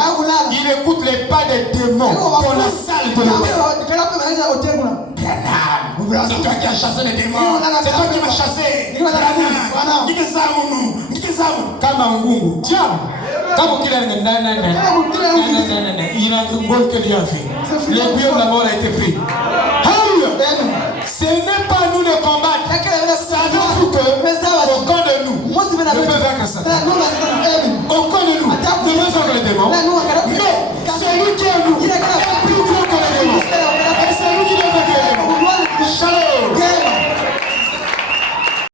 Il écoute les pas des démons dans la salle de l'hôtel. C'est toi qui as chassé les démons. C'est toi qui m'as chassé. L'aiguille de la mort a été pris. Ce n'est pas nous de combattre. Savez-vous que au camp de nous, ne peut vaincre ça.